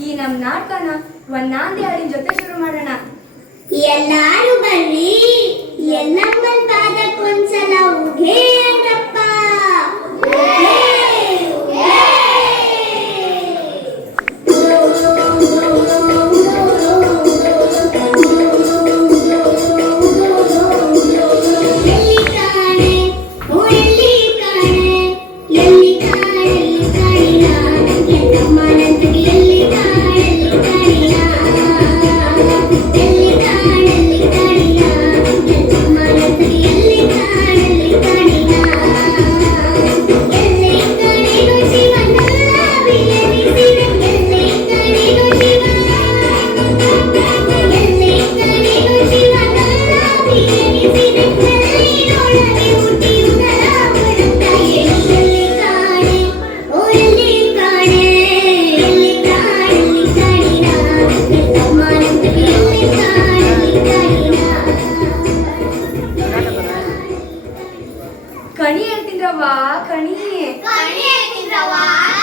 ಈ ನಮ್ಮ ನಾಟಕನ ಒಂದಾಂದಿ ಹಾಡಿನ ಜೊತೆ ಶುರು ಮಾಡೋಣ. ಎಲ್ಲಾರು ಬರ್ರಿ, ಎಲ್ಲಮ್ಮನ್ ಪಾದಕ್ಕೊಂದ್ಸಲ ಉಘೇ ಅಂದ್ರಪ್ಪ. ಕಣಿ ಹೇಳ್ತಿದ್ರವ್ವ,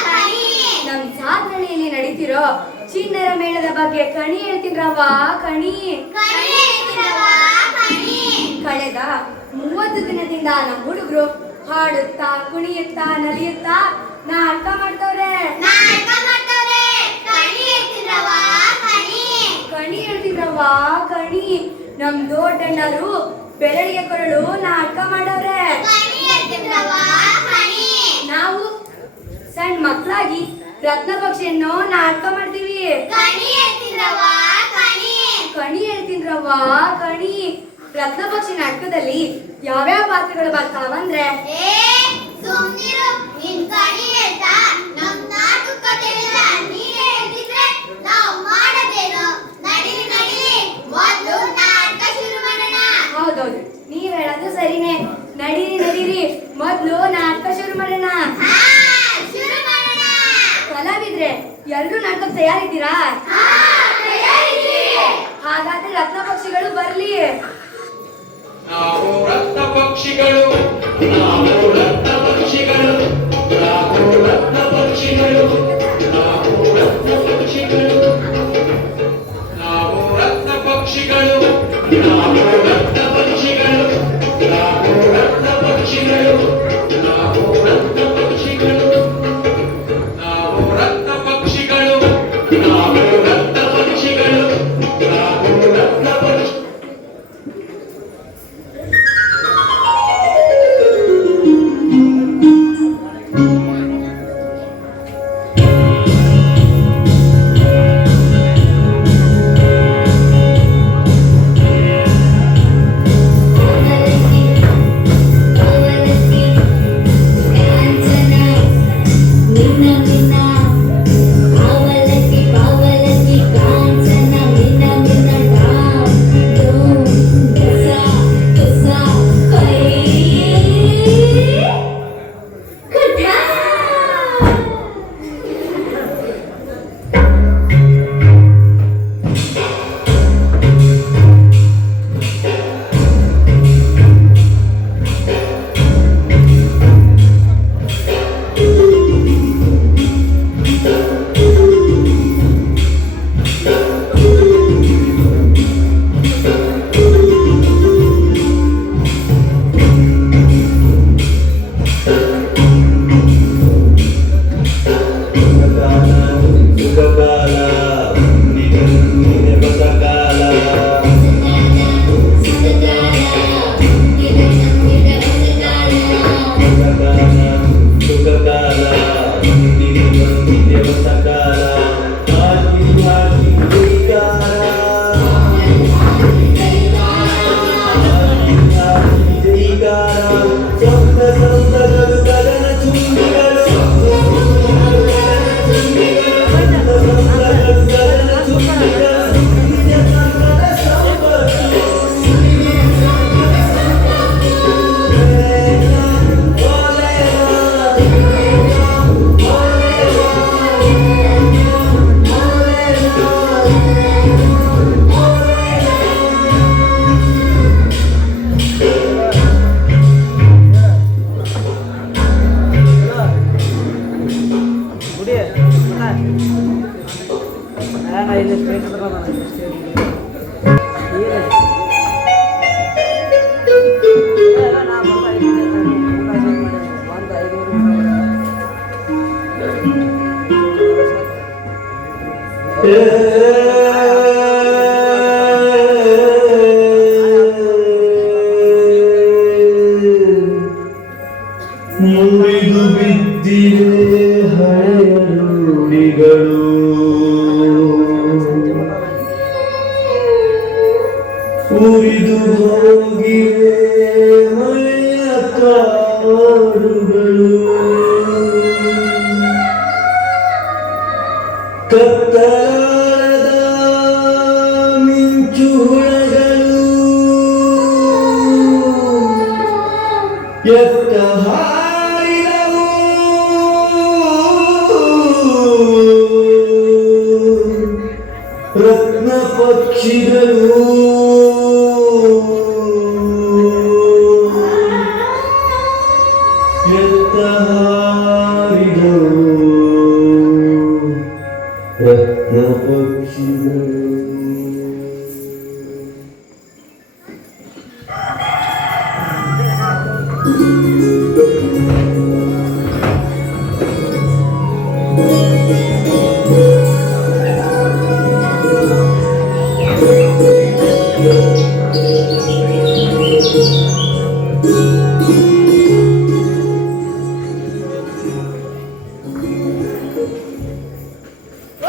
ಕಣಿ. ನಮ್ ಸಾಧನೆಯಲ್ಲಿ ನಡೀತಿರೋ ಚಿಣ್ಣರ ಮೇಳದ ಬಗ್ಗೆ ಕಣಿ ಹೇಳ್ತಿದ್ರವ್ವ, ಕಣಿ. ಕಳೆದ 30 ದಿನದಿಂದ ನಮ್ಮ ಹುಡುಗರು ಹಾಡುತ್ತಾ, ಕುಣಿಯುತ್ತಾ, ನಲಿಯುತ್ತಾ ನಾಟಕ ಮಾಡ್ತವ್ರೆ. ಕಣಿ ಹೇಳ್ತಿದ್ರವ್ವ, ಕಣಿ. ನಮ್ ದೊಡ್ಡಣ್ಣರು ಬೆರಳಿಗೆ ಕೊರಳು ನಾಟಕ ಮಾಡವ್ರೆ. ನಾವು ಸಣ್ಣ ಮಕ್ಕಳಾಗಿ ರತ್ನ ಪಕ್ಷಿಯನ್ನು ನಾಟಕ ಮಾಡ್ತೀವಿ. ಕಣಿ ಹೇಳ್ತಿದ್ರವ್ವ, ಕಣಿ. ರತ್ನ ಪಕ್ಷಿ ನಾಟಕದಲ್ಲಿ ಯಾವ್ಯಾವ ಪಾತ್ರಗಳು ಬರ್ತಾವಂದ್ರೆ ಹೌದೌದು, ನೀವ್ ಹೇಳೋದು ಸರಿನೇ. ನಡೀರಿ ನಡೀರಿ, ಮೊದ್ಲು ನಾಟಕ ಶುರು ಮಾಡೋಣ. ಕಲಾವಿದ್ರೆ ಎಲ್ರೂ ನಾಟಕ ತಯಾರಿದ್ದೀರಾ? ಹಾಗಾದ್ರೆ ರತ್ನ ಪಕ್ಷಿಗಳು ಬರ್ಲಿ. ನಾವು ರತ್ನ ಪಕ್ಷಿಗಳು, ನಾವು ರತ್ನ ಪಕ್ಷಿಗಳು, ನಾವು ರತ್ನ ಪಕ್ಷಿಗಳು, ನಾವು ರತ್ನ ಪಕ್ಷಿಗಳು, ನಾವು ರತ್ನ ಪಕ್ಷಿಗಳು, ನಾವು ರತ್ನ ಪಕ್ಷಿಗಳು, ನಾವು ರತ್ನ ಪಕ್ಷಿಗಳು, ನಾವು ರತ್ನ ಪಕ್ಷಿಗಳು, ನಾವು ರತ್ನ ಪಕ್ಷಿಗಳು, ನಾವು ರತ್ನ ಪಕ್ಷಿಗಳು, ನಾವು ರತ್ನ ಪಕ್ಷಿ. ಮುರಿದು ಬಿದ್ದಿವೆ ಹಳೆಯ ರೂಢಿಗಳು, ಉರಿದು ಹೋಗಿವೆ ಹಳೆಯ ಕಾಡುಗಳು, ಕತ್ತಲಾದ ಮಿಂಚು ಹುಳಗಳು ಎತ್ತ ಹಾರಿದವು, ರತ್ನ ಪಕ್ಷಿಗಳು ಎತ್ತ ಹಾರಿದವು, ರತ್ನ ಪಕ್ಷಿಗಳು.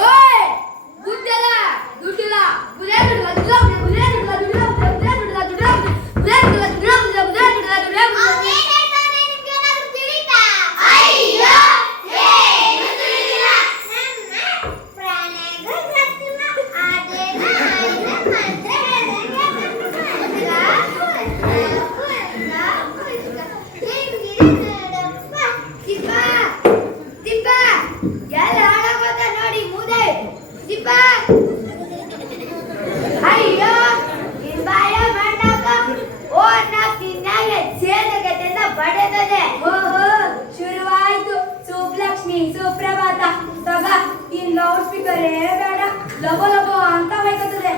ಓಯ್ ದುಡ್ಡಿಲ್ಲ ದುಡ್ಡಿಲ್ಲ ಅಯ್ಯೋ ನಿನ್ ಬಾಯ ಮಾಡಾಕ ಓ ನಾ ತಿನ್ನಾಗೆ ಸೇದಗತೆಯಿಂದ ಬಡೆದದೆ. ಓಹೋ ಶುರುವಾಯ್ತು ಸುಬ್ಲಕ್ಷ್ಮಿ ಸುಪ್ರಭಾತ ತಗ ಇನ್ ಲೌಡ್ ಸ್ಪೀಕರ್ ಬೇಡ ಲಬೋ ಲಬೋ ಅಂತ ಬೈಕತ್ತದೆ.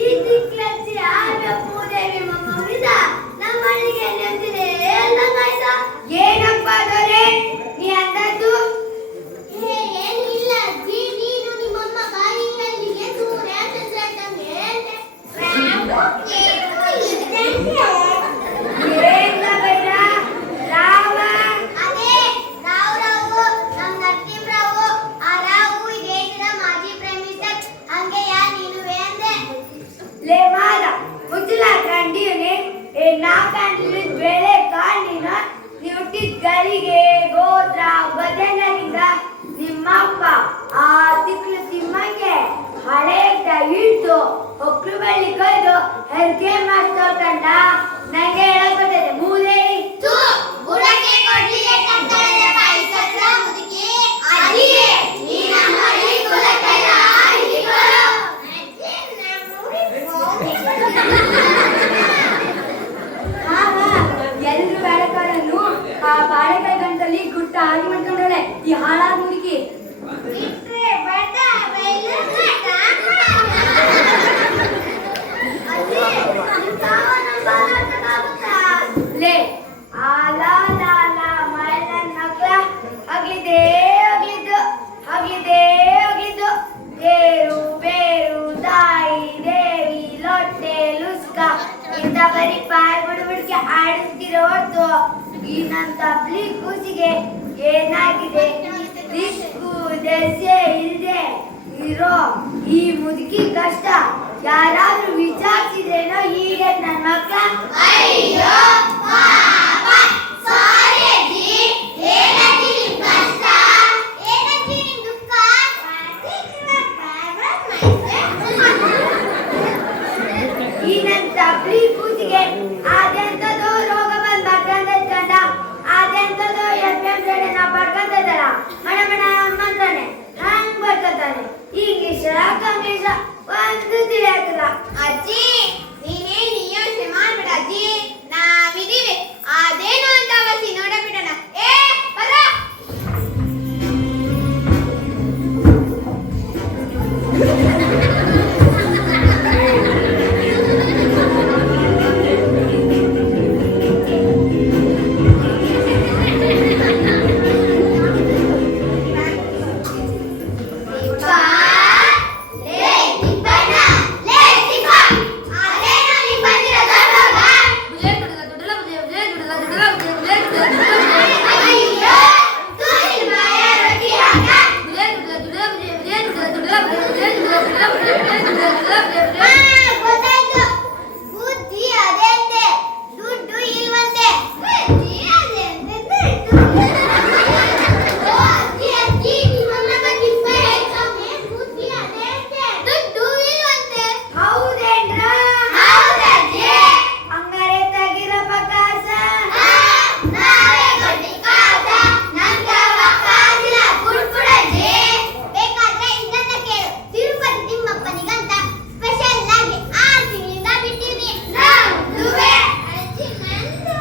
ಈ ದಿಕ್ಲಚ್ಚಿ ಆಗ ಭೂದೇವಿ ಮಗುವಿದ ನಮ್ಮಲ್ಲಿಗೆ ನೆಮ್ದಿದೆ ಎಲ್ಲಂಗಾಯ್ತ. ಏನಪ್ಪ ದೊರೆ ನೀ ಅಂದದ್ದು? ಏನಿಲ್ಲ ಅಜ್ಜಿ, ನೀನು ನಿಮ್ಮಮ್ಮ ಗಾಳಿಯಲ್ಲಿಗೆ ದೂರ ಚಂದ್ರಟಂಗೆ ಏನ ಬೈರ ರಾವ ಅದೇ ರಾವು ನಮ್ಮ ನರಸಿಂಹರಾವು. ಆ ರಾವು ಈ ದೇಶದ ಮಾಜಿ ಪ್ರೈಮ್ ಮಿನಿಸ್ಟರ್. ಹಂಗೆಯ ನೀನು ಅಂದೆ. ಲೇ ಮಾದ ಮುಚ್ಚಲ ಕಂಡಿಯುನೆ ಏ ನಾ ಕಂಡಿದ್ ಬೆಳೆ ಕಾಣಿನ ನೀ ಹುಟ್ಟಿದ ಗರಿಗೆ ಗೋತ್ರ ಬದಲಿಂದ ನಿಮ್ಮಪ್ಪ ಆ ತಿಕ್ಲು ತಿಮ್ಮಂಗೆ ಹಳೆಯ ಹಿಡ್ದು ಒಕ್ಳು ಬಳ್ಳಿ ಕೊಯ್ದು ಹೆರಿಗೆ ಮಾಡ್ತೋಟಂಡ ನಂಗೆ ಹೇಳಕ್ ಬರ್ತದೆ ಮೂದೇವಿ. ತೂ ಬುಡಕ್ಕೆ ಕೊಡ್ಲಿಗೆ ಕಟ್ಟಡದ ಪಾಯಿಸತ್ರ ಮುದುಕಿ ಅಜ್ಜಿ, ನೀ ನಮ್ಮ ಹಳ್ಳಿ ಕುಲಕ್ಕೆಲ್ಲ ಹಿಡಿಗಳು. ಎಲ್ರು ಬೇಳೆಕಾಳನ್ನು ಆ ಬಾಳೆಕಾಯಿ ಗಂಟಲ್ಲಿ ಗುಟ್ಟ ಆಗಿ ಮಾಡ್ಕೊಂಡಳೆ ಈ ಹಾಳಾದ ಮುದುಕಿ. ಇಟ್ರೆ ಬಡ ಬೈಲು ಬಡ. ಅಜ್ಜಿ, ಇಂಥವನ್ನ ಬಾಳೋಕ್ಕಾಗುತ್ತಾ? ಲೇ ಆಲ ಲಾಲ ಮೈಲನ್ ನಕ್ಲ ಹಗ್ಲಿದೆ ಹೋಗಿದ್ದು ಏರು ಬೇರು ತಾಯಿ ದೇವಿ ಲೊಟ್ಟೆ ಲುಸ್ಕ ಇಂಥ ಬರೀ ಬಾಯಿ ಬಿಡ್ಬಿಡ್ಕೆ ಆಡಿಸ್ತಿರೋ ಹೊರ್ತು ಈ ನನ್ನ ತಪ್ಲಿ ಕೂಸಿಗೆ ಏನಾಗಿದೆ? ದಿಕ್ಕು ದೆಸೆ ಇಲ್ದೆ ಇರೋ ಈ ಮುದುಕಿ ಕಷ್ಟ ಯಾರಾದ್ರೂ ವಿಚಾರಿಸಿದ್ರೇನೋ ಹೀಗೆ ನನ್ನ ಮಕ್ಕಳ? ಅಯ್ಯೋ ಪಾಪ, ಸಾರಿ ಅಜ್ಜಿ. ಏನಜ್ಜಿ ನಿಮ್ ಕಷ್ಟ? ಏನಜ್ಜಿ ನಿಮ್ ದುಃಖ? ಈ ನನ್ನ ತಪ್ಲಿ ಕೂಸಿಗೆ ಅದೆಂತದೋ ರೋಗ ಬಂದ್ ಬರ್ಕಂಡ ಅದೆಂತದೋ FM ರೇಡಿಯೋ ನಾ ಬರ್ಕಂತದಲ್ಲ ಮಣ ಮಣ ಮಂತ್ರನೆ ಹಂಗ್ ಬರ್ಕತಾನೆ. ಇಂಗ್ಲಿಷ್ ಕಂಗ್ಲೀಷ್ ಒಂದು ತಿಳಿಯಾಕಲ್ಲ. ಅಜ್ಜಿ, ನೀನೇನ್ ಯೋಚನೆ ಮಾಡ್ಬೇಡ ಅಜ್ಜಿ. ನಾವಿದೀವಿ. ಆ ಗೊತ್ತಾಯ್ತು. ಬುದ್ಧಿ ಅದೆಂತೆ, ದುಡ್ಡು ಇಲ್ವಂತೆ. ಬುದ್ಧಿ ಅದೆಂತೆ, ಓ ಅಜ್ಜಿ ಅಜ್ಜಿ, ನಿಮ್ಮಮ್ಮ ಬಂದಿದ್ದೆ. ಬುದ್ಧಿ ಅದೆಂತೆ, ದುಡ್ಡು ಇಲ್ವಂತೆ. ಹೌದೇನ್ರ? ಹೌದಜ್ಜಿ. ಹಂಗಾರೆ ತೆಗಿರಪ್ಪ ಕಾಸ. ನಾವೇ ಕೊಟ್ಟಿ ಕಾಸ. ನಂಗವ ಕಾಸಿಲ್ಲ, ಕೊಡ್ಬಿಡಜ್ಜಿ. ಬೇಕಾದ್ರೆ ಇದನ್ನ ಕೇಳು. ತಿರುಪತಿ ತಿಮ್ಮಪ್ಪನಿಗಂತ ಸ್ಪೆಷಲ್ ಆಗಿ 6 ತಿಂಗಳಿಂದ ಬಿಟ್ಟಿನಿ. ದುಬೆ ಅಜ್ಜಿ ನಂದು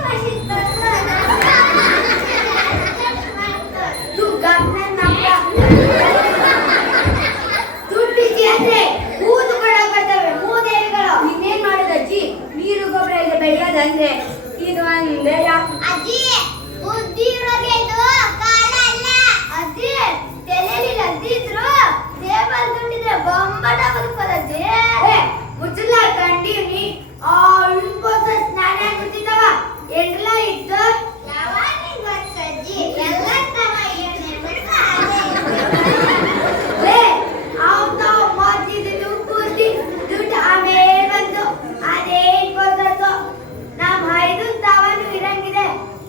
ದುಡ್ಡಿಜ್ಜಿ ಅಂದ್ರೆ ಕೂದು ಕೊಡೋಕ್ ಬರ್ತವೆ ಮೂದೇವಿಗಳು. ಇನ್ನೇನ್ ಮಾಡೋದು ಅಜ್ಜಿ, ನೀರು ಗೊಬ್ಬರ ಇಲ್ಲಿ ಬೆಳೆಯೋದಂದ್ರೆ ಇದು ಒಂದೇ ಅಜ್ಜಿ ಬುದ್ಧಿ ಇರೋಗೆ ಇದು ಕಾಲ ಅಲ್ಲ. ಅಜ್ಜಿ ತಲೆಯಲ್ಲಿ ಲದ್ದಿದ್ರು ಟೇಬಲ್ ದುಡ್ಡಿದ್ರೆ ಬೊಂಬಟ ಬದುಕೋದು ಅಜ್ಜಿ. ಮುಚ್ಚಲ ಕಂಡೀನಿ ಆ ಇಳ್ಕೋಸ ಸ್ನಾನ ಆಗ್ಬಿಡ್ತಿದ್ದವ ಎಂಡ್ಲ ಇತ್ತು. ಯಾವಾಗ ಗೊತ್ತಜ್ಜಿ ಎಲ್ಲ ತವ ಏನೇ ನಾವು ಮಾಡ್ತಿದ್ದು ಬುದ್ಧಿ ದುಡ್ಡು ಆಮೇಲೆ ಬಂತು. ಅದೇ ಗೊತ್ತು ನಮ್ಮ 5 ತಾವನು ಇರಂಗಿದೆ.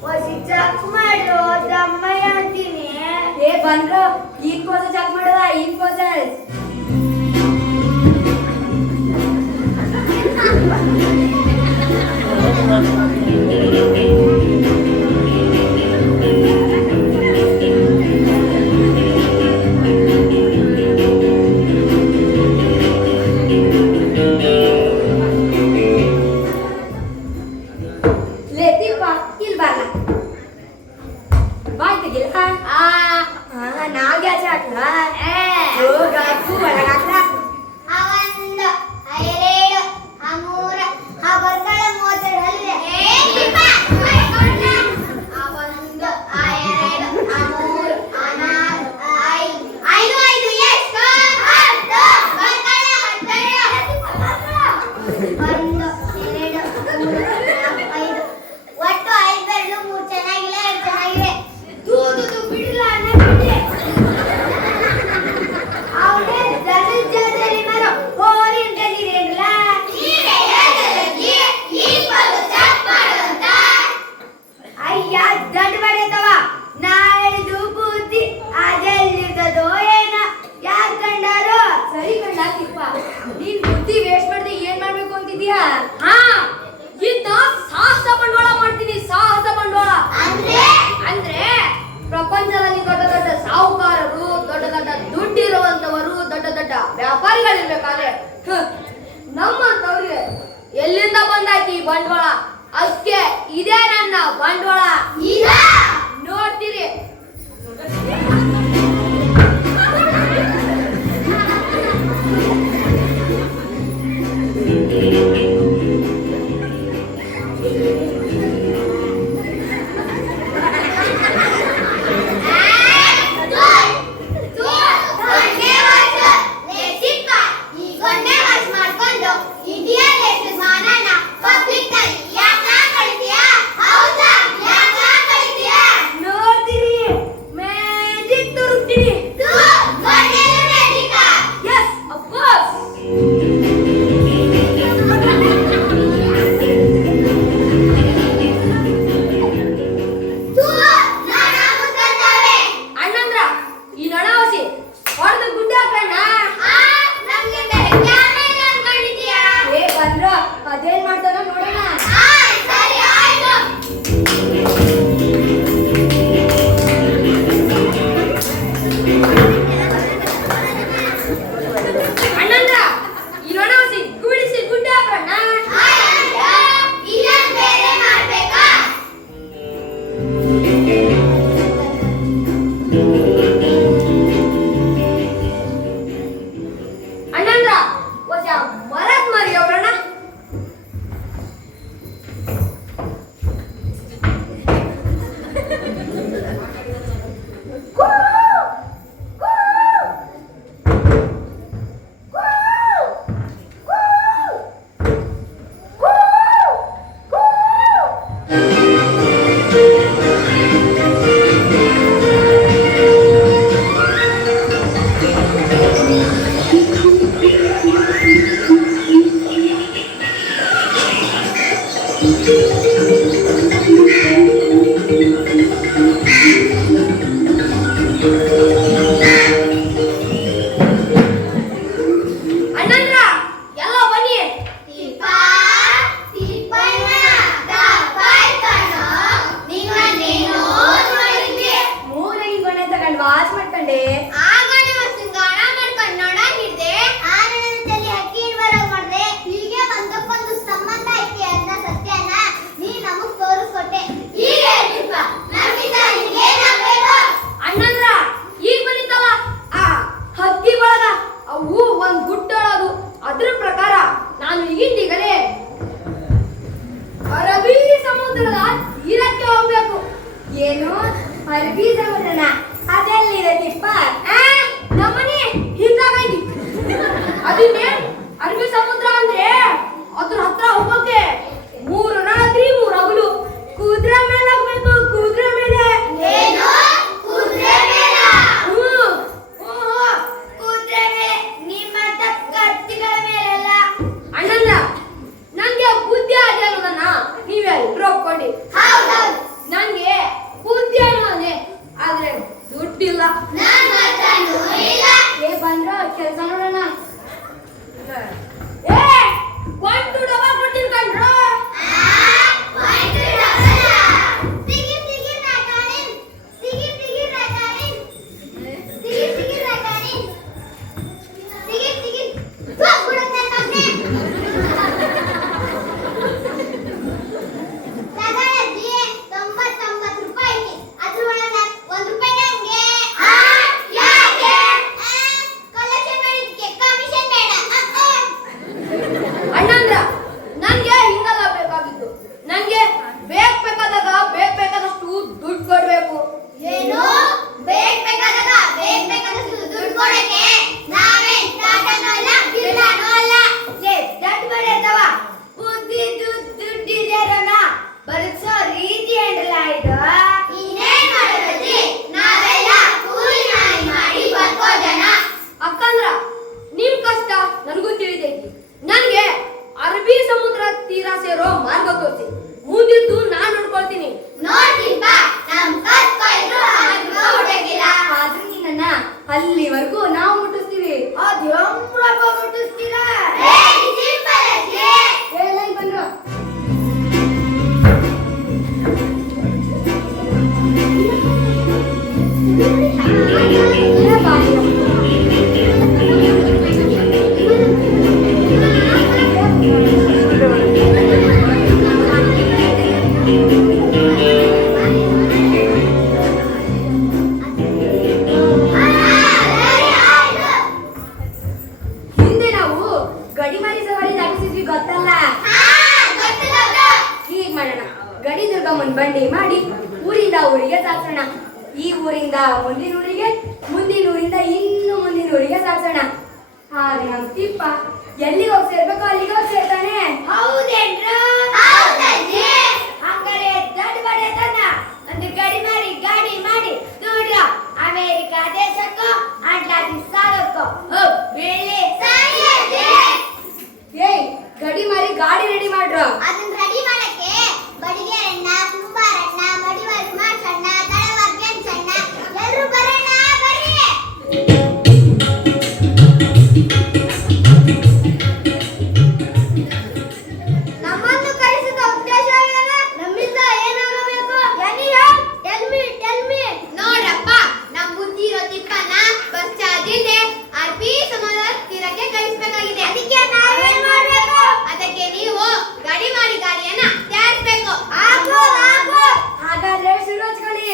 ಒಸಿ ಚೆಕ್ ಮಾಡು ದಮ್ಮಯ್ಯ ಅಂತೀನಿ. ಏ ಬಂದ್ರು ಇನ್ಫೋಸಿಸ್ ಚೆಕ್ ಮಾಡುವ ಇನ್ಫೋಸಿಸ್. ಲೇತಿಪ್ಪ ಇಲ್ಲಿ ಬರಲ್ಲ ಬಾಯ್ ತೆಗಿಲ್ಲ. ನಾವ್ ಗ್ಯಾಸ್ ಹಾಕ್ಲ ಗಾಕು ಒಳಗಾಕ್ಲ. ಅವಂದು ಎರಡು ಅಮೂರ ಆ ಬರ್ಗಳ 32 ಹಲ್ಲಿದೆ. ಅವಂದು ಎರಡು ಅಮೂರು ಅನಾರು 5 5 ಎಷ್ಟು 10 ಬರ್ಗಳ 12 1 2 3 4 5 ಒಟ್ಟು 5 ಬೆರಳು 3 ಚೆನ್ನಾಗಿಲ್ಲ 2 ಚೆನ್ನಾಗಿವೆ. ದೂದು ಬಿಡಲ್ಲ ಅಣ್ಣ ಬಿಟ್ಟೆ. ಅವನೇ ಧನುರ್ಜಾದಲ್ಲಿ ಮರೋ ಹೋರಿ ಅಂತಿರೇನಲ್ಲ. ನೀವೇ ಹೇಳಿದ್ರಜ್ಜಿ ಈಗಲೂ ಚೆಕ್ ಮಾಡು ಅಂತ. ಅಯ್ಯ ದಡ್ಡ ಬಡತವ ನಾ ಹೇಳಿದ್ದು ಬುದ್ಧಿ ಅದೆಲ್ಲಿರ್ತದೋ ಏನ ಯಾರ್ ಕಂಡಾರೋ. ಸರಿ ಕಂಡಾಕಿಪ್ಪ, ನೀನ್ ಬುದ್ಧಿ ವೇಸ್ಟ್ ಮಾಡದೆ ಏನ್ ಮಾಡ್ಬೇಕು ಅಂತಿದ್ಯಾ? ಇದ್ನ ಸಾಹಸ ಬಂಡವಾಳ ಮಾಡ್ತೀನಿ. ಸಾಹಸ ಬಂಡವಾಳ ಅಂದ್ರೆ ಪ್ರಪಂಚದಲ್ಲಿ ದೊಡ್ಡ ದೊಡ್ಡ ಸಾಹುಕಾರರು, ದೊಡ್ಡ ದೊಡ್ಡ ದುಡ್ಡಿರುವಂತವರು, ದೊಡ್ಡ ದೊಡ್ಡ ವ್ಯಾಪಾರಿಗಳಿರ್ಬೇಕಾದ್ರೆ ನಮ್ಮಂತವ್ರಿಗೆ ಎಲ್ಲಿಂದ ಬಂದಾಯ್ತು ಈ ಬಂಡವಾಳ? ಅದಕ್ಕೆ ಇದೇ ನನ್ನ ಬಂಡವಾಳ. ನೋಡ್ತೀರಿ. ನೋಡ್ತೀರಿ, ಮ್ಯಾಜಿಕ್ ತೋರಿಸ್ತೀನಿ. S of course. ಅಣ್ಣಂದ್ರ ಈ ನೊಣ ಹೊಸಿ ಹೊಡೆದು ಗುಡ್ಡ ಹಾಕೋಣ. ಏ ಬಂದ್ರು ಅದೇನ್ ಮಾಡ್ತಾರ ನೋಡೋಣ. ಸರಿ ಆಯ್ತು. ಅಲ್ಲಿವರೆಗೂ ನಾವು ಮುಟ್ಟಿಸ್ತೀವಿ. ಅದ್ ಹೆಂಗ್ ಮುಟ್ಟಿಸ್ತೀರಾ? ಲೈನ್ ಬಂದ್ರು. ಹಿಂದೆ ನಾವು ಗಡಿಮಾರಿ ಸವಾರಿ ದಾಟಿಸಿದ್ವಿ ಗೊತ್ತಲ್ಲ. ಹೀಗ್ ಮಾಡೋಣ, ಗಡಿ ದುರ್ಗಮ್ಮನ್ ಬಂಡಿ ಮಾಡಿ ಊರಿಂದ ಊರಿಗೆ ಸಾಗಿಸೋಣ. ಈ ಊರಿಂದ ಮುಂದಿನ ಊರಿಗೆ, ಮುಂದಿನ ಊರಿಂದ ಇನ್ನು ಮುಂದಿನ ಊರಿಗೆ ಸಾಗಿಸೋಣ. ಹಾಗೆ ನಮ್ ತಿಪ್ಪ ಎಲ್ಲಿಗೆ ಹೋಗಿ ಸೇರ್ಬೇಕು ಅಲ್ಲಿಗೆ ಹೋಗಿ ಸೇರ್ತಾನೆ. ಹೌದೇನ್ರ? ಹಂಗಾರೆ ದೊಡ್ಡ ಬಡತನ ಒಂದು ಗಡಿಮಾರಿ ಗಾಡಿ ಮಾಡಿ ದೂರ ಅಮೆರಿಕ ದೇಶಕ್ಕೋ ಅಟ್ಲಾಂಟಿಕ್ ಸಾಗಕ್ಕೋ ಬೇಳೆ ಏಯ್, ಗಡಿ ಮಾರಿ ಗಾಡಿ ರೆಡಿ ಮಾಡ್ರು. ಅದನ್ನ ರೆಡಿ ಮಾಡಕ್ಕೆ ಬಡಿಗೆರಣ್ಣ, ಕುಂಬಾರಣ್ಣ, ಮಡಿವಾಳ ಮಾಡ್ಸಣ್ಣ, ತಡವಾಗ್ಯನ್ ಸಣ್ಣ ಎಲ್ಲರೂ ಬರೋಣ ಬರ್ರಿ. ನಮ್ಮನ್ನು ಕರೆಸಿದ ಉದ್ದೇಶ ಏನು? ನಮ್ಮಿಂದ ಏನಾಗಬೇಕು? Tell me. ನೋಡಪ್ಪ, ನಮ್ ಬುದ್ಧಿ ಇರೋ ತಿಪ್ಪನ ಬಸ್ ಚಾರ್ಜ್ ಇಲ್ಲದೆ ಆರ್ಪಿ ಸಮುದ್ರ ತೀರಕ್ಕೆ ಕಳಿಸಬೇಕಾಗಿದೆ. ಅದಕ್ಕೆ ನಾವೇನ್ ಮಾಡ್ಬೇಕು? ಅದಕ್ಕೆ ನೀವು ಗಾಡಿ ಮಾಡಿ ಗಾಡಿಯನ್ನ ತಯಾರಿಸಬೇಕು. ಹಾಗಾದ್ರೆ ಶುರು ಹಚ್ಕೊಳ್ಳಿ.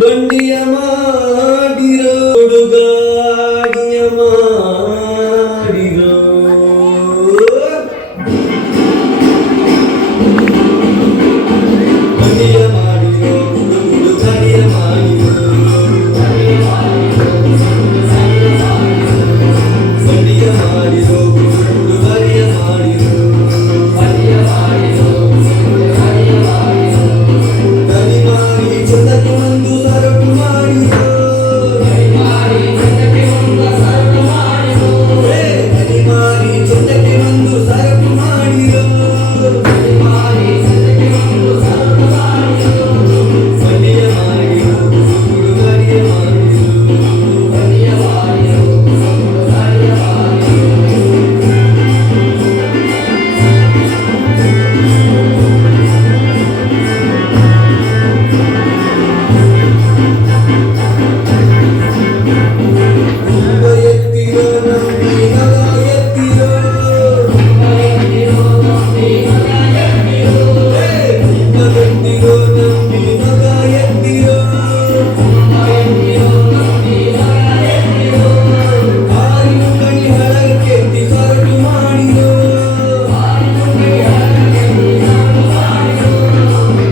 ಬಂಡಿಯ ಮಾಡಿರೋ ಗಾಡಿಯ ಮಾಡಿರೋ ಬಂಡಿಯ ಮಾಡಿರೋ ಗಾಡಿಯ ಮಾಡಿರೋ ಬಂಡಿಯ ಮಾಡಿರೋ ಗಾಡಿಯ ಮಾಡಿರೋ ಗಡಿ ಮಾಡಿ ಚಂದಕ್ಕೆ ಒಂದು ಸರಕು ಮಾಡಿರೋ ಗಡಿ ಮಾಡಿ ಚಂದಕ್ಕೆ ಒಂದು ಸರಕು ಮಾಡಿರೋ ಬಂಡಿಯ ಮಾಡಿರೋ ಗಾಡಿಯ ಎತ್ತಿರೋ ನಂಬಿ ನಗ ಎತ್ತಿರೋ ಎತ್ತಿರೋ ನಂಬಿ ನಗ ಎತ್ತಿರೋ ಆರಿನ ಕಣಿ ಹಳಕ್ಕೆ ಸರಕು ಮಾಡಿರೋ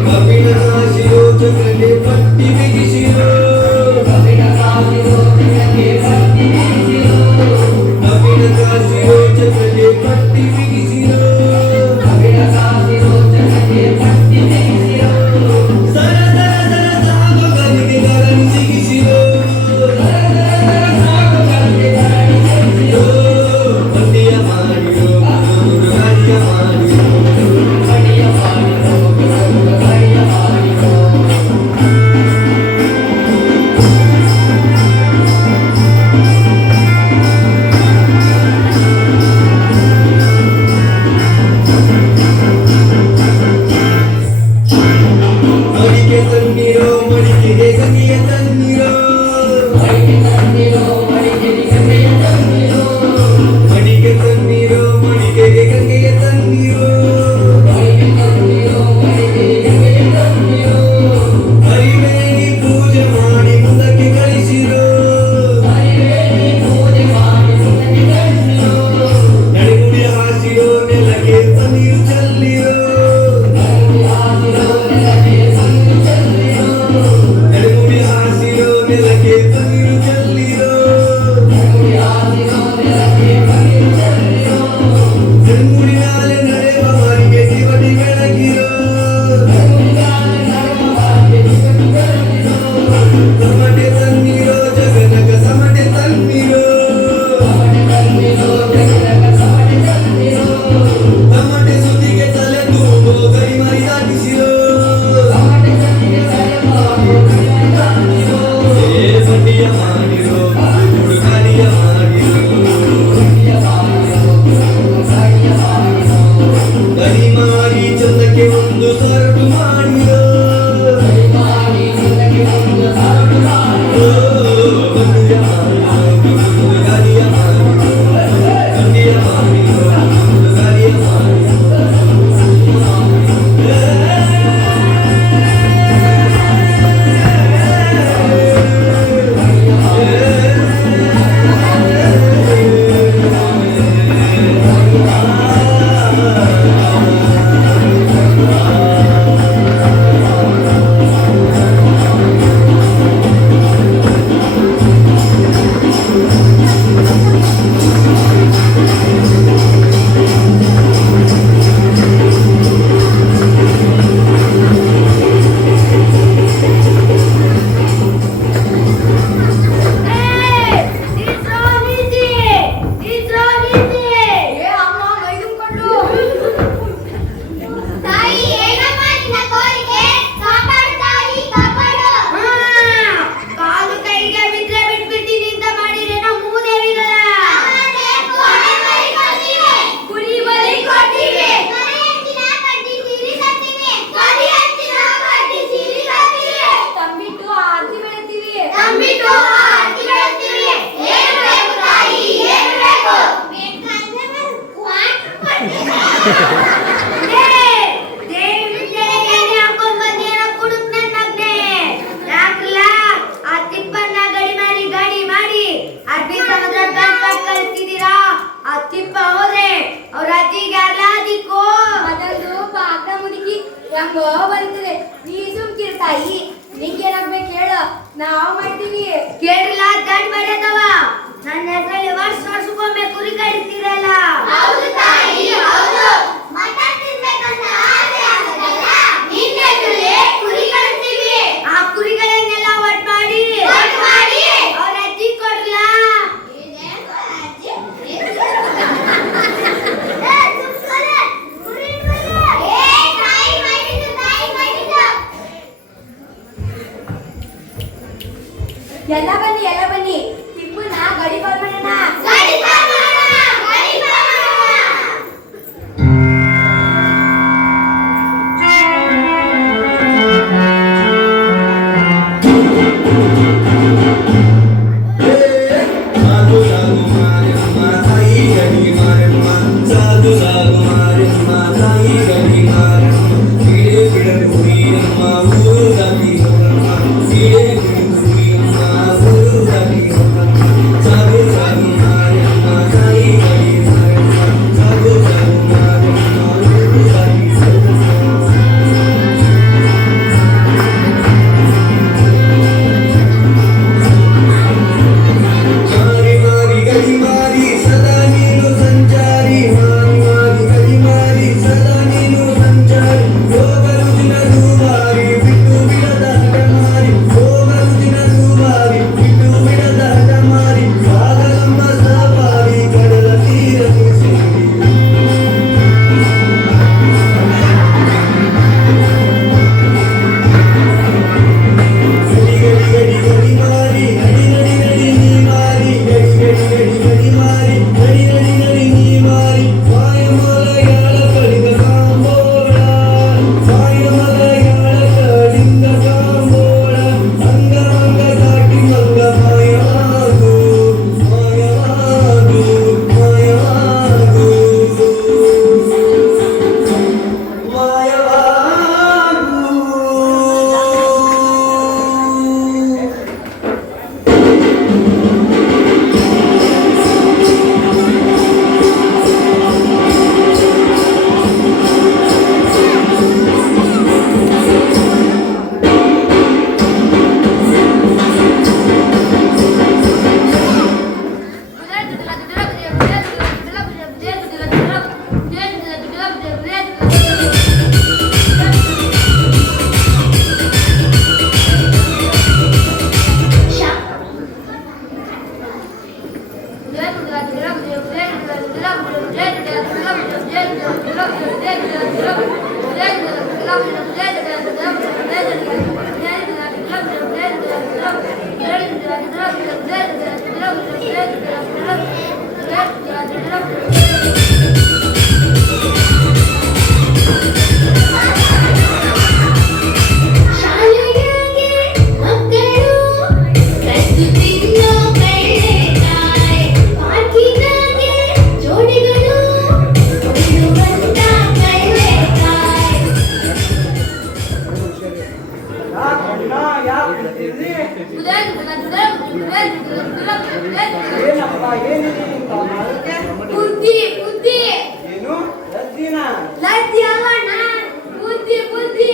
ಕಬ್ಬಿಣ ಕಾಸಿರೋ ಚಕ್ರಕ್ಕೆ ಪಟ್ಟಿ ಬಿಗಿಸಿರೋ ಕಬ್ಬಿಣ ಕಾಸಿರೋ ಚಕ್ರಕ್ಕೆ ಪಟ್ಟಿ ಬಿಗಿಸಿರೋ ಸರ ಸಾಗೋ ಗದಿಗೆ ಗರಂ ಸಿಗಿಸಿರೋ ಬಂಡಿಯ ಮಾಡಿರೋ ಗಾಡಿಯ ಮಾಡಿರೋ ಮಡಿಕೆ ತನ್ನಿರೋ ಮಡಿಕೆಗೆ ಗಂಗೆಯ ತನ್ನಿರೋ ಮಡಿಕೆ ತನ್ನಿರೋ ಮಡಿಕೆಗೆ ಗಂಗೆಯ ತನ್ನಿರೋ ಹರಿವೇಣಿ ಪೂಜೆ ಮಾಡಿ ಮುಂದಕ್ಕೆ ಕಳಿಸಿರೋ ನಡೆಗುಡಿ ಹಾಸಿರೋ ನೆಲಕ್ಕೆ ಪನ್ನೀರು ಚೆಲ್ಲಿರೋ ನಡೆಗುಡಿ ಹಾಸಿರೋ ನೆಲಕ್ಕೆ ಪನ್ನೀರು ಚೆಲ್ಲಿರೋ ಜನ್ಮುಡಿ ನಾಲೆ ನಡೆಯುವ ಮಾರಿಗೆ ಜೀವಟಿ ಬೆಳಗಿರೋ ಸಮಟೆ ತನ್ನಿರೋ ಜಗನಗ ಸಮಟೆ ತನ್ನಿರೋ ಹೆಂಗೋ ಬರ್ತದೆ ನೀ ಸುಮ್ಕಿರ್ ತಾಯಿ ನಿಂಗೇನಾಗ್ಬೇಕು ಹೇಳು ನಾವು ಮಾಡ್ತೀವಿ ಕೇಳಿಲ್ಲ ದಂಡ ಬಡದವ ನನ್ನ ಹೆಸರಲ್ಲಿ ವರ್ಷಕ್ಕೊಮ್ಮೆ ಕುರಿ ಕಡಿಸ್ತೀರಲ್ಲ ಹೌದು ತಾಯಿ ಹೌದು ಮಟನ್ ತಿನ್ಬೇಕಂತ ಆಸೆ ಆಗದಲ್ಲ ನಿನ್ನೆದುರೇ ಕುರಿ ಕಡಿಸ್ತೀವಿ ಆ ಕುರಿಗಳನ್ನೆಲ್ಲ ಒಟ್ಟು ಮಾಡಿ ಅವ್ರ ಅಜ್ಜಿ ಕೊಡ್ಲ ಎಲ್ಲ ಬನ್ನಿ ತಿಪ್ಪುನ ಗಡಿ ಬಾಲ್ ಮಾಡೋಣ ಏನಪ್ಪ ಏನಿದೆ ನಿಂತ ಅದಕ್ಕೆ ಬುದ್ಧಿ ಬುದ್ಧಿ ಏನು ರದ್ದಿನ ಲಜ್ಜಿ ಅಲ್ಲಣ್ಣ ಬುದ್ಧಿ ಬುದ್ಧಿ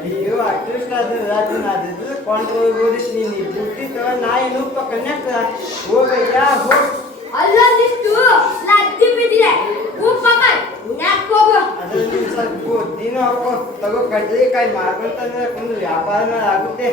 ಅಯ್ಯೋ ಅಟ್ಲೀಸ್ಟ್ ಅದು ರದ್ದಿನ ಅದು ಕೊಂಡು ಹೋಗಿಸಿ ನೀನು ಬುದ್ಧಿ ತಗೊಂಡು ನಾಯಿ ನುಪ್ಪ ಕನ್ಯಾಕ ಹೋಗಯ್ಯ ಹೋಗ್ ಅಲ್ಲೊಂದಿಷ್ಟು ಲಜ್ಜಿ ಬಿದ್ದಿದೆ ಉಪ್ಪಪ್ಪ ಯಾಕೆ ಹೋಗು ಅದರಲ್ಲಿ ಸ್ವಲ್ಪ ಬುದ್ಧಿನೂ ಹಾಕೋ ತಗೋ ಕಡ್ಲೆಕಾಯಿ ಮಾರ್ಕೊಂತಂದ್ರೆ ಒಂದು ವ್ಯಾಪಾರ ಆಗುತ್ತೆ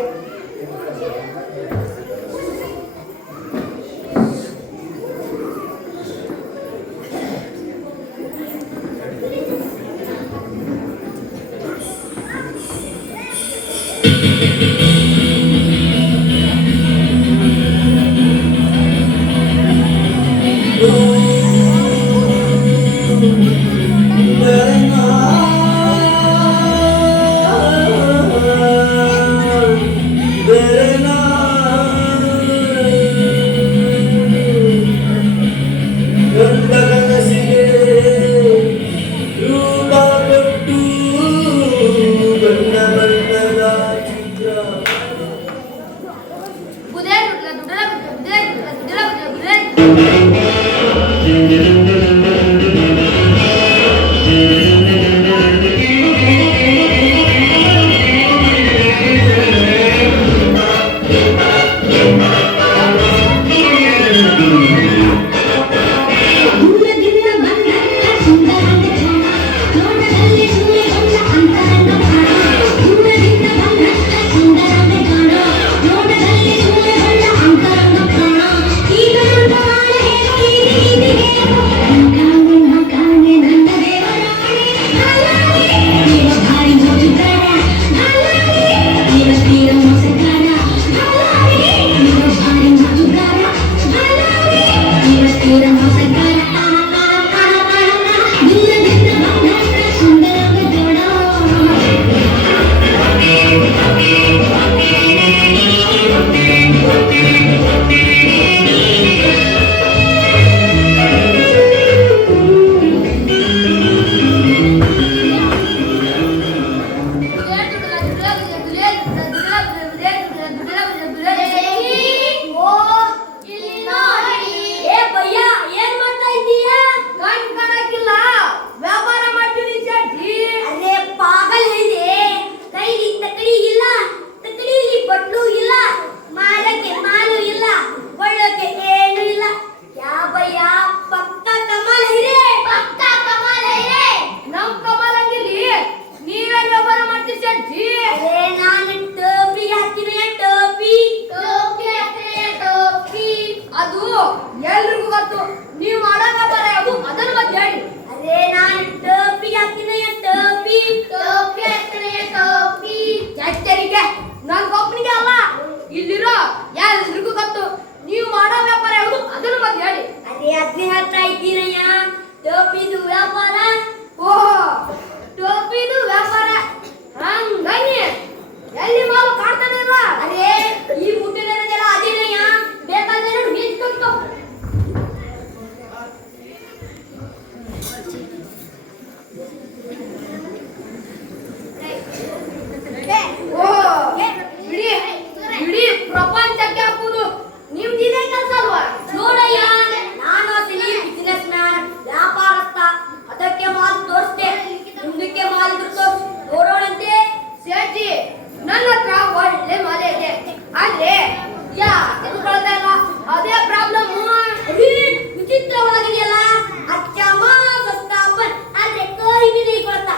Ooh. ಬಣ್ಣ ಬಣ್ಣದ ಚಿತ್ರ ಬುದೇ ದುಡ್ಡಲ ಬುದೇ ದುಡ್ಡಲ ಬುದೇ ಎಲ್ರಿಗೂ ಗೊತ್ತು ನೀವು ಮಾಡೋ ವ್ಯಾಪಾರ ಯಾವುದು ಅದನ್ನ ಮತ್ತೆ ಹೇಳಿ ಅರೆ ನಾನು ಟೋಪಿ ಹಾಕ್ತೀನಿ ಟೋಪಿ ಟೋಪಿ ಹಾಕ್ತೀನಿ ಟೋಪಿ ಎಚ್ಚರಿಕೆ ನನ್ನ ಕಂಪ್ನಿಗೆ ಅಲ್ಲ ಇಲ್ಲಿರೋ ಎಲ್ರಿಗೂ ಗೊತ್ತು ನೀವು ಮಾಡೋ ವ್ಯಾಪಾರ ಯಾವುದು ಅದನ್ನ ಮತ್ತೆ ಹೇಳಿ ಅರೆ ಅದನ್ನ ಹೇಳ್ತಾ ಇದ್ದೀನಯ್ಯ ಟೋಪಿದು ವ್ಯಾಪಾರ ಓಹೋ ಟೋಪಿದು ವ್ಯಾಪಾರ ಹಂಗನ್ನಿ ಎಲ್ಲಿ ಮಾಲು ಕಾಣ್ತಾನೆ ಇಲ್ಲ ಅರೆ ಈ ಮುಟ್ಟಿನದೆಲ್ಲ ಅದೇನಯ್ಯ ಬೇಕಾದ್ರೆ ನಿಂತ್ಕೊಂಡು ಓಹೋ ಇಡೀ ಇಡೀ ಪ್ರಪಂಚಕ್ಕೆ ಹಾಕುದು ನಿಮ್ದಿದೆ ಕೆಲಸ ಅಲ್ವಾ ನೋಡಯ್ಯ ನಾನು ಅಸಲಿ ಬಿಸಿನೆಸ್ ಮ್ಯಾನ್ ವ್ಯಾಪಾರಸ್ಥ ಅದಕ್ಕೆ ಮಾಲ್ ತೋರಿಸ್ದೆ ಮುಂದಕ್ಕೆ ಮಾಲ್ ಬಿಟ್ಟು ನೋಡೋಣಂತೆ ಸೇಠಿ ನನ್ನ ಹತ್ರ ಒಳ್ಳೆ ಮನೆ ಇದೆ ಆದ್ರೆ ತೆಗೆದುಕೊಳ್ತಾ ಇಲ್ಲ ಅದೇ ಪ್ರಾಬ್ಲಮ್ ವಿಚಿತ್ರವಾಗಿದೆಯಲ್ಲ ಅಚ್ಚ ಮಾಸ್ತಪ್ಪನ್ ಆದ್ರೆ ಕೈ ಬಿಡಿ ಕೊಡ್ತಾ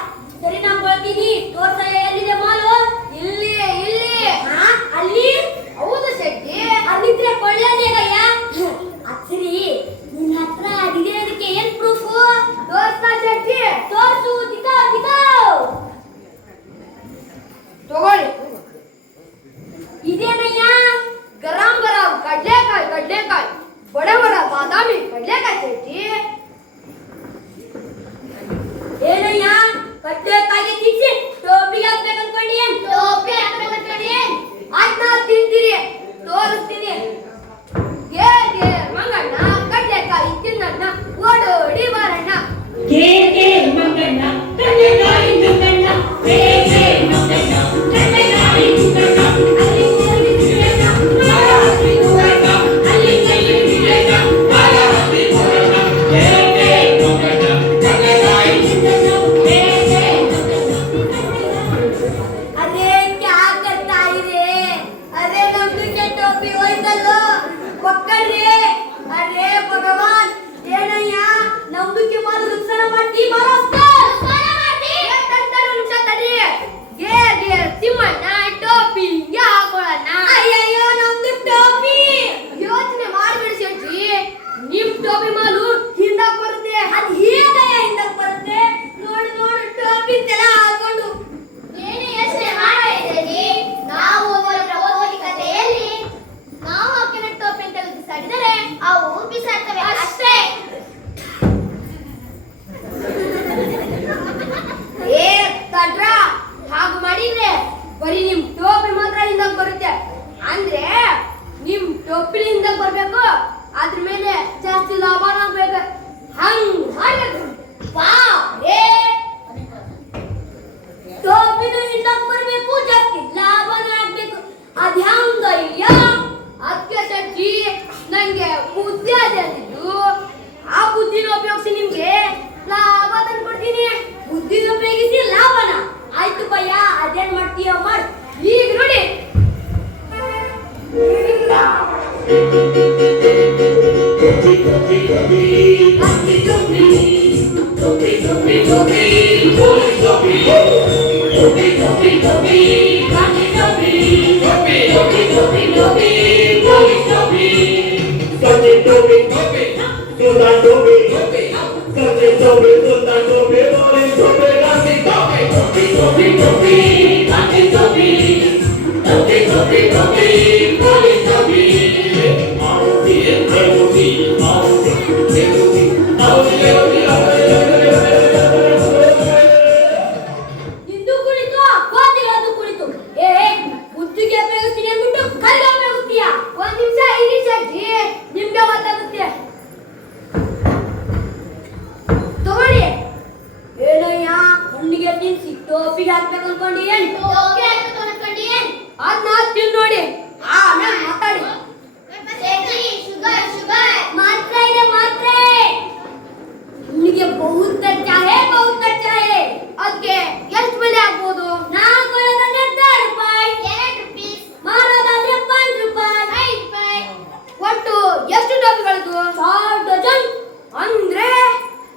ಇಂದು ಕುಳಿತು ಕೋತಿಗದ್ದು ಕುಳಿತು ಬುದ್ಧಿಗೆ ಉಪಯೋಗಿಸ್ತೀನಿ ಅಂದ್ಬಿಟ್ಟು ಕೈಗೆ ಉಪಯೋಗಿಸ್ತೀಯಾ? ಒಂದ್ ನಿಮಿಷ ಇರಿ ಶೆಟ್ಟಿ, ನಿಮ್ಗೆ ಗೊತ್ತಾಗುತ್ತೆ. ತಗೊಳ್ಳಿ. ಏನಯ್ಯ ಹಣ್ಣಿಗೆ ತಿನ್ಸಿ ಟೋಪಿಗೆ ಹಾಕ್ಬೇಕು ಅನ್ಕೊಂಡಿಯೇನ್? ಅದ್ನ ತಿನ್ ನೋಡಿ, ಆಮೇಲೆ ಮಾತಾಡಿ. ಮಾತ್ರೆ ಇದೆ ಮಾತ್ರೆ. ಹಣ್ಣಿಗೆ ಬಹುತ್ अच्छा है, बहुत अच्छा है. ಅದಕ್ಕೆ ಎಷ್ಟು ಬೆಲೆ ಆಗ್ಬೋದು? ನಾವು ಕೊಡೋದಂದ್ರೆ 2 ರೂಪಾಯಿ, ಮಾರೋದಾದ್ರೆ 5 ರೂಪಾಯಿ. ಒಟ್ಟು ಎಷ್ಟು ಡಬ್ಬಿಗಳದು? 4 ಡಜನ್. ಅಂದ್ರೆ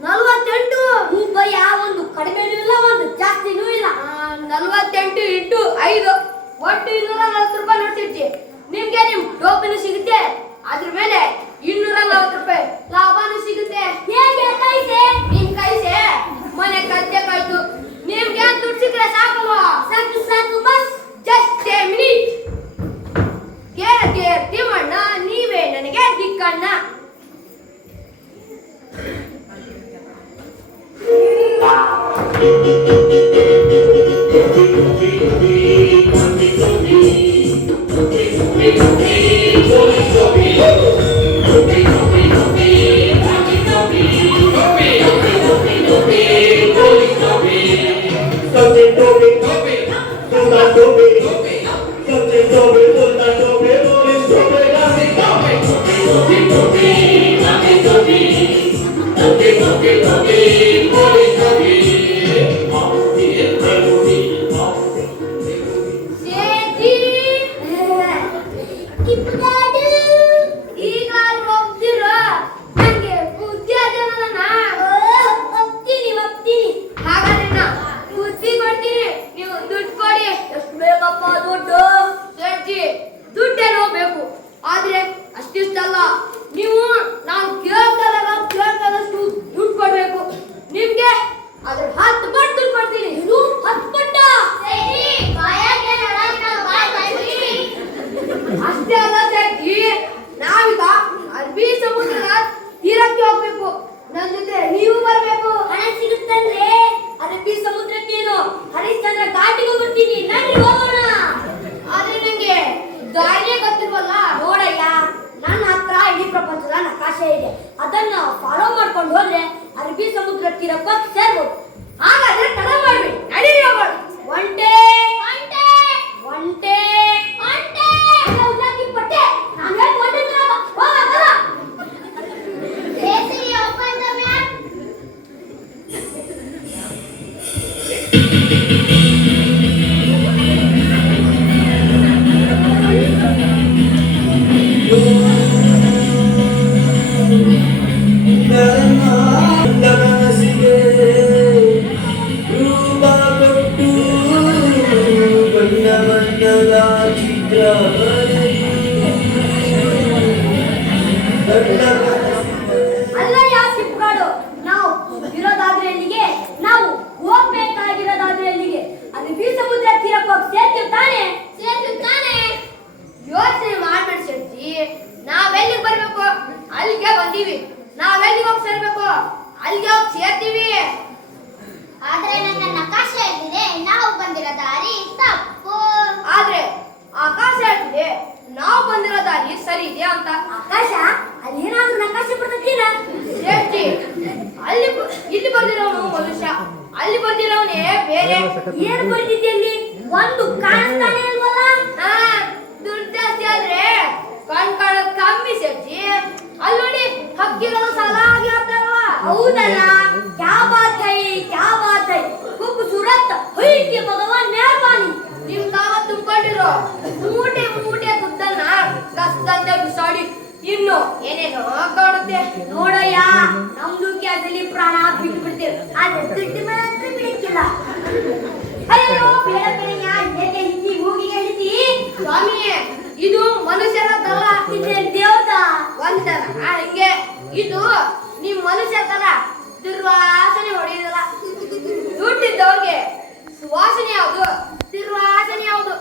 48 ರೂಪಾಯಿ. ಒಂದು ಕಡಿಮೆನೂ ಇಲ್ಲ, ಒಂದು ಜಾಸ್ತಿನೂ ಇಲ್ಲ. 48 ಇಂಟು 5 ಒಟ್ಟು 240 ರೂಪಾಯಿ ನೋಡ್ತಿರ್ತಿ. ನಿಮ್ಗೆ ನಿಮ್ ಟೋಪಿನೂ ಸಿಗುತ್ತೆ, ಅದ್ರ ಮೇಲೆ 240 ರೂಪಾಯಿ ಲಾಭನೂ ಸಿಗುತ್ತೆ. ಹೇಗೆ ಕೈಸೆ? ನಿಮ್ ಕೈಸೆ ಮನೆ ಕತ್ತೆ ಕಾಯ್ತು. ನಿಮ್ಗೆ ದುಡ್ಡು ಸಿಕ್ಕರೆ ಸಾಕಲ್ವಾ? ಸಾಕು ಸಾಕು ಬಸ್. Just A minute. ಕೇಳಕ್ಕೆ ತಿಮ್ಮಣ್ಣ, ನೀವೇ ನನಗೆ ದಿಕ್ಕಣ್ಣ. ದುಡ್ಡೇನೋ ಬೇಕು, ಆದ್ರೆ ಅಷ್ಟಿಷ್ಟಲ್ಲ. ನೀವು ನಾನು ಕೇಳ್ತಾರಷ್ಟು ದುಡ್ಡು ಕೊಡ್ಬೇಕು. ನಿಮ್ಗೆ ಅದ್ರ 10 ಪಟ್ಟು ದುಡ್ಡು ಕೊಡ್ತೀನಿ. 10 ಪಟ್ಟ ಅಷ್ಟೇ ಅಲ್ಲ ಸೇಠಿ, ನಾವೀಗ ಅರಬ್ಬಿ ಸಮುದ್ರದ ತೀರಕ್ಕೆ ಹೋಗ್ಬೇಕು. ನನ್ನ ಜೊತೆ ನೀವು ಬರ್ಬೇಕು. ಹಣ ಸಿಗುತ್ತಂದ್ರೆ ಅರಬ್ಬಿ ಸಮುದ್ರಕ್ಕೇನು ಹರಿಶ್ಚಂದ್ರ ಘಾಟಿಗೂ ಬರ್ತೀನಿ. ನನ್ನಿ ಹೋಗೋಣ. ಆದ್ರೆ ನಂಗೆ ದಾರಿಯೇ ಗೊತ್ತಿಲ್ವಲ್ಲ. ನೋಡಯ್ಯ, ನನ್ನ ಹತ್ರ ಇಡೀ ಪ್ರಪಂಚದ ನಕಾಶೆ ಇದೆ. ಅದನ್ನ ಫಾಲೋ ಮಾಡ್ಕೊಂಡು ಹೋದ್ರೆ ಅರಬ್ಬಿ ಸಮುದ್ರ ತೀರಕ್ಕೆ ಸೇರ್ಬೋದು. ಹಾಗಾದ್ರೆ ತಡ ಮಾಡ್ಬೇಡಿ, ನಡೀರಿ ಹೋಗೋಣ. ಒಂಟೆ ಒಂಟೆ ಒಂಟೆ ಎಲ್ಲ ಉದ್ದಾಕಿ ಪಟ್ಟೆ. ನಾನು ಹೇಳಿ ಒಂಟೆ ತರ ಹೋಗಲ್ಲ. ಮನಸ್ಸಿಗೆ ರೂಪ ಕೊಟ್ಟು ಬಣ್ಣ ಬಣ್ಣದ ಚಿತ್ರ ಅಲ್ಲಯ್ಯ ಸಿಪ್ಪಾಡು, ನಾವು ಇರೋದಾದ್ರೆ ಎಲ್ಲಿಗೆ? ನಾವು ಹೋಗ್ಬೇಕಾಗಿರೋದಾದ್ರೆ ಎಲ್ಲಿಗೆ? ಅರಬ್ಬಿ ಸಮುದ್ರ ತೀರಕ್ಕೆ ಹೋಗಿ ಸೇರ್ತೀವಿ ತಾನೆ? ಯೋಚನೆ ಮಾಡ್ಬೇಡಿ ಶೆಟ್ಟಿ. ನಾವೆಲ್ಲಿಗೆ ಬರ್ಬೇಕು ಅಲ್ಲಿಗೆ ಬಂದೀವಿ. ನಾವೆಲ್ಲಿಗೆ ಹೋಗಿ ಸೇರ್ಬೇಕು ಅಲ್ಲಿಗೆ ಹೋಗಿ ಸೇರ್ತೀವಿ. ಆದ್ರೆ ನನ್ನ ನಕಾಶೆಯಲ್ಲಿದೆ ನಾವು ಬಂದಿರೋ ದಾರಿ ತಪ್ಪು. ಆದ್ರೆ ಆಕಾಶ ಹೇಳ್ತಿದೆ ನಾವು ಬಂದಿರೋ ದಾರಿ ಸರಿ ಇದೆ ಅಂತ. ಆಕಾಶ ಅಲ್ಲಿ ಏನಾದ್ರೂ ನಕಾಶೆ ಬರ್ತದೇನ? ಶೆಟ್ಟಿ, ಇಲ್ಲಿ ಬಂದಿರೋನು ಮನುಷ್ಯ, ಅಲ್ಲಿ ಬಂದಿರೋನೇ ಬೇರೆ. ಏನು ಬರ್ತಿದ್ದೆ ಅಲ್ಲಿ? ಒಂದು ಕಾಣಿಸ್ತಾನೆ ಇಲ್ವಲ್ಲ? ದುಡ್ಡು ಜಾಸ್ತಿ ಆದ್ರೆ ಕಣ್ ಕಾಣೋದು ಕಮ್ಮಿ ಶೆಟ್ಟಿ. ಅಲ್ಲಿ ನೋಡಿ ಹಕ್ಕಿಗಳು ಸಾಲಾಗಿ ಹಾಕ್ತಾರವ. ಹೌದಲ್ಲ? ಕ್ಯಾ ಬಾತ್ ಹೈ, ಕ್ಯಾ ಬಾತ್ ಹೈ. ಖೂಬ್ಸೂರತ್ ಹೈ ಕೆ ಭಗವಾನ್ ಮೆಹರ್ಬಾನಿ. ನಿಮ್ ಕಾಲ ತುಂಬಿಕೊಂಡಿರೋ ಮೂಟೆ ದುಡ್ಡನ್ನ ಕಷ್ಟಂತೆ ಬಿಸಾಡಿ ಏನೇನೋ ಏನೇನೋ ಕಾಣುತ್ತೆ. ನೋಡಯ್ಯ, ನಮ್ದು ಕ್ಯಾಸಲ್ಲಿ ಪ್ರಾಣ ಬಿಟ್ಟು ಬಿಡ್ತೇವೆ, ಆದ್ರೆ ದುಡ್ಡು ಮಾತ್ರ ಬಿಡಕ್ಕಿಲ್ಲ. ಅಯ್ಯೋ ಬೇಡ ಕಣಯ್ಯ, ಏಕೆ ಹಿಂದಿ ಮೂಗಿಗೆ ಹಿಡಿತಿ? ಸ್ವಾಮಿ, ಇದು ಮನುಷ್ಯರದ್ದಲ್ಲ, ಇದೇ ದೇವತ ಒಂದರ ಹಿಂಗೆ. ಇದು ನಿಮ್ ಮನುಷ್ಯ ತರ ದುರ್ವಾಸನೆ ಹೊಡೆಯುದಿಲ್ಲ. ದುಡ್ಡಿದ್ದವ್ರಿಗೆ ಸುವಾಸನೆ ಯಾವುದು, ದುರ್ವಾಸನೆ ಯಾವುದು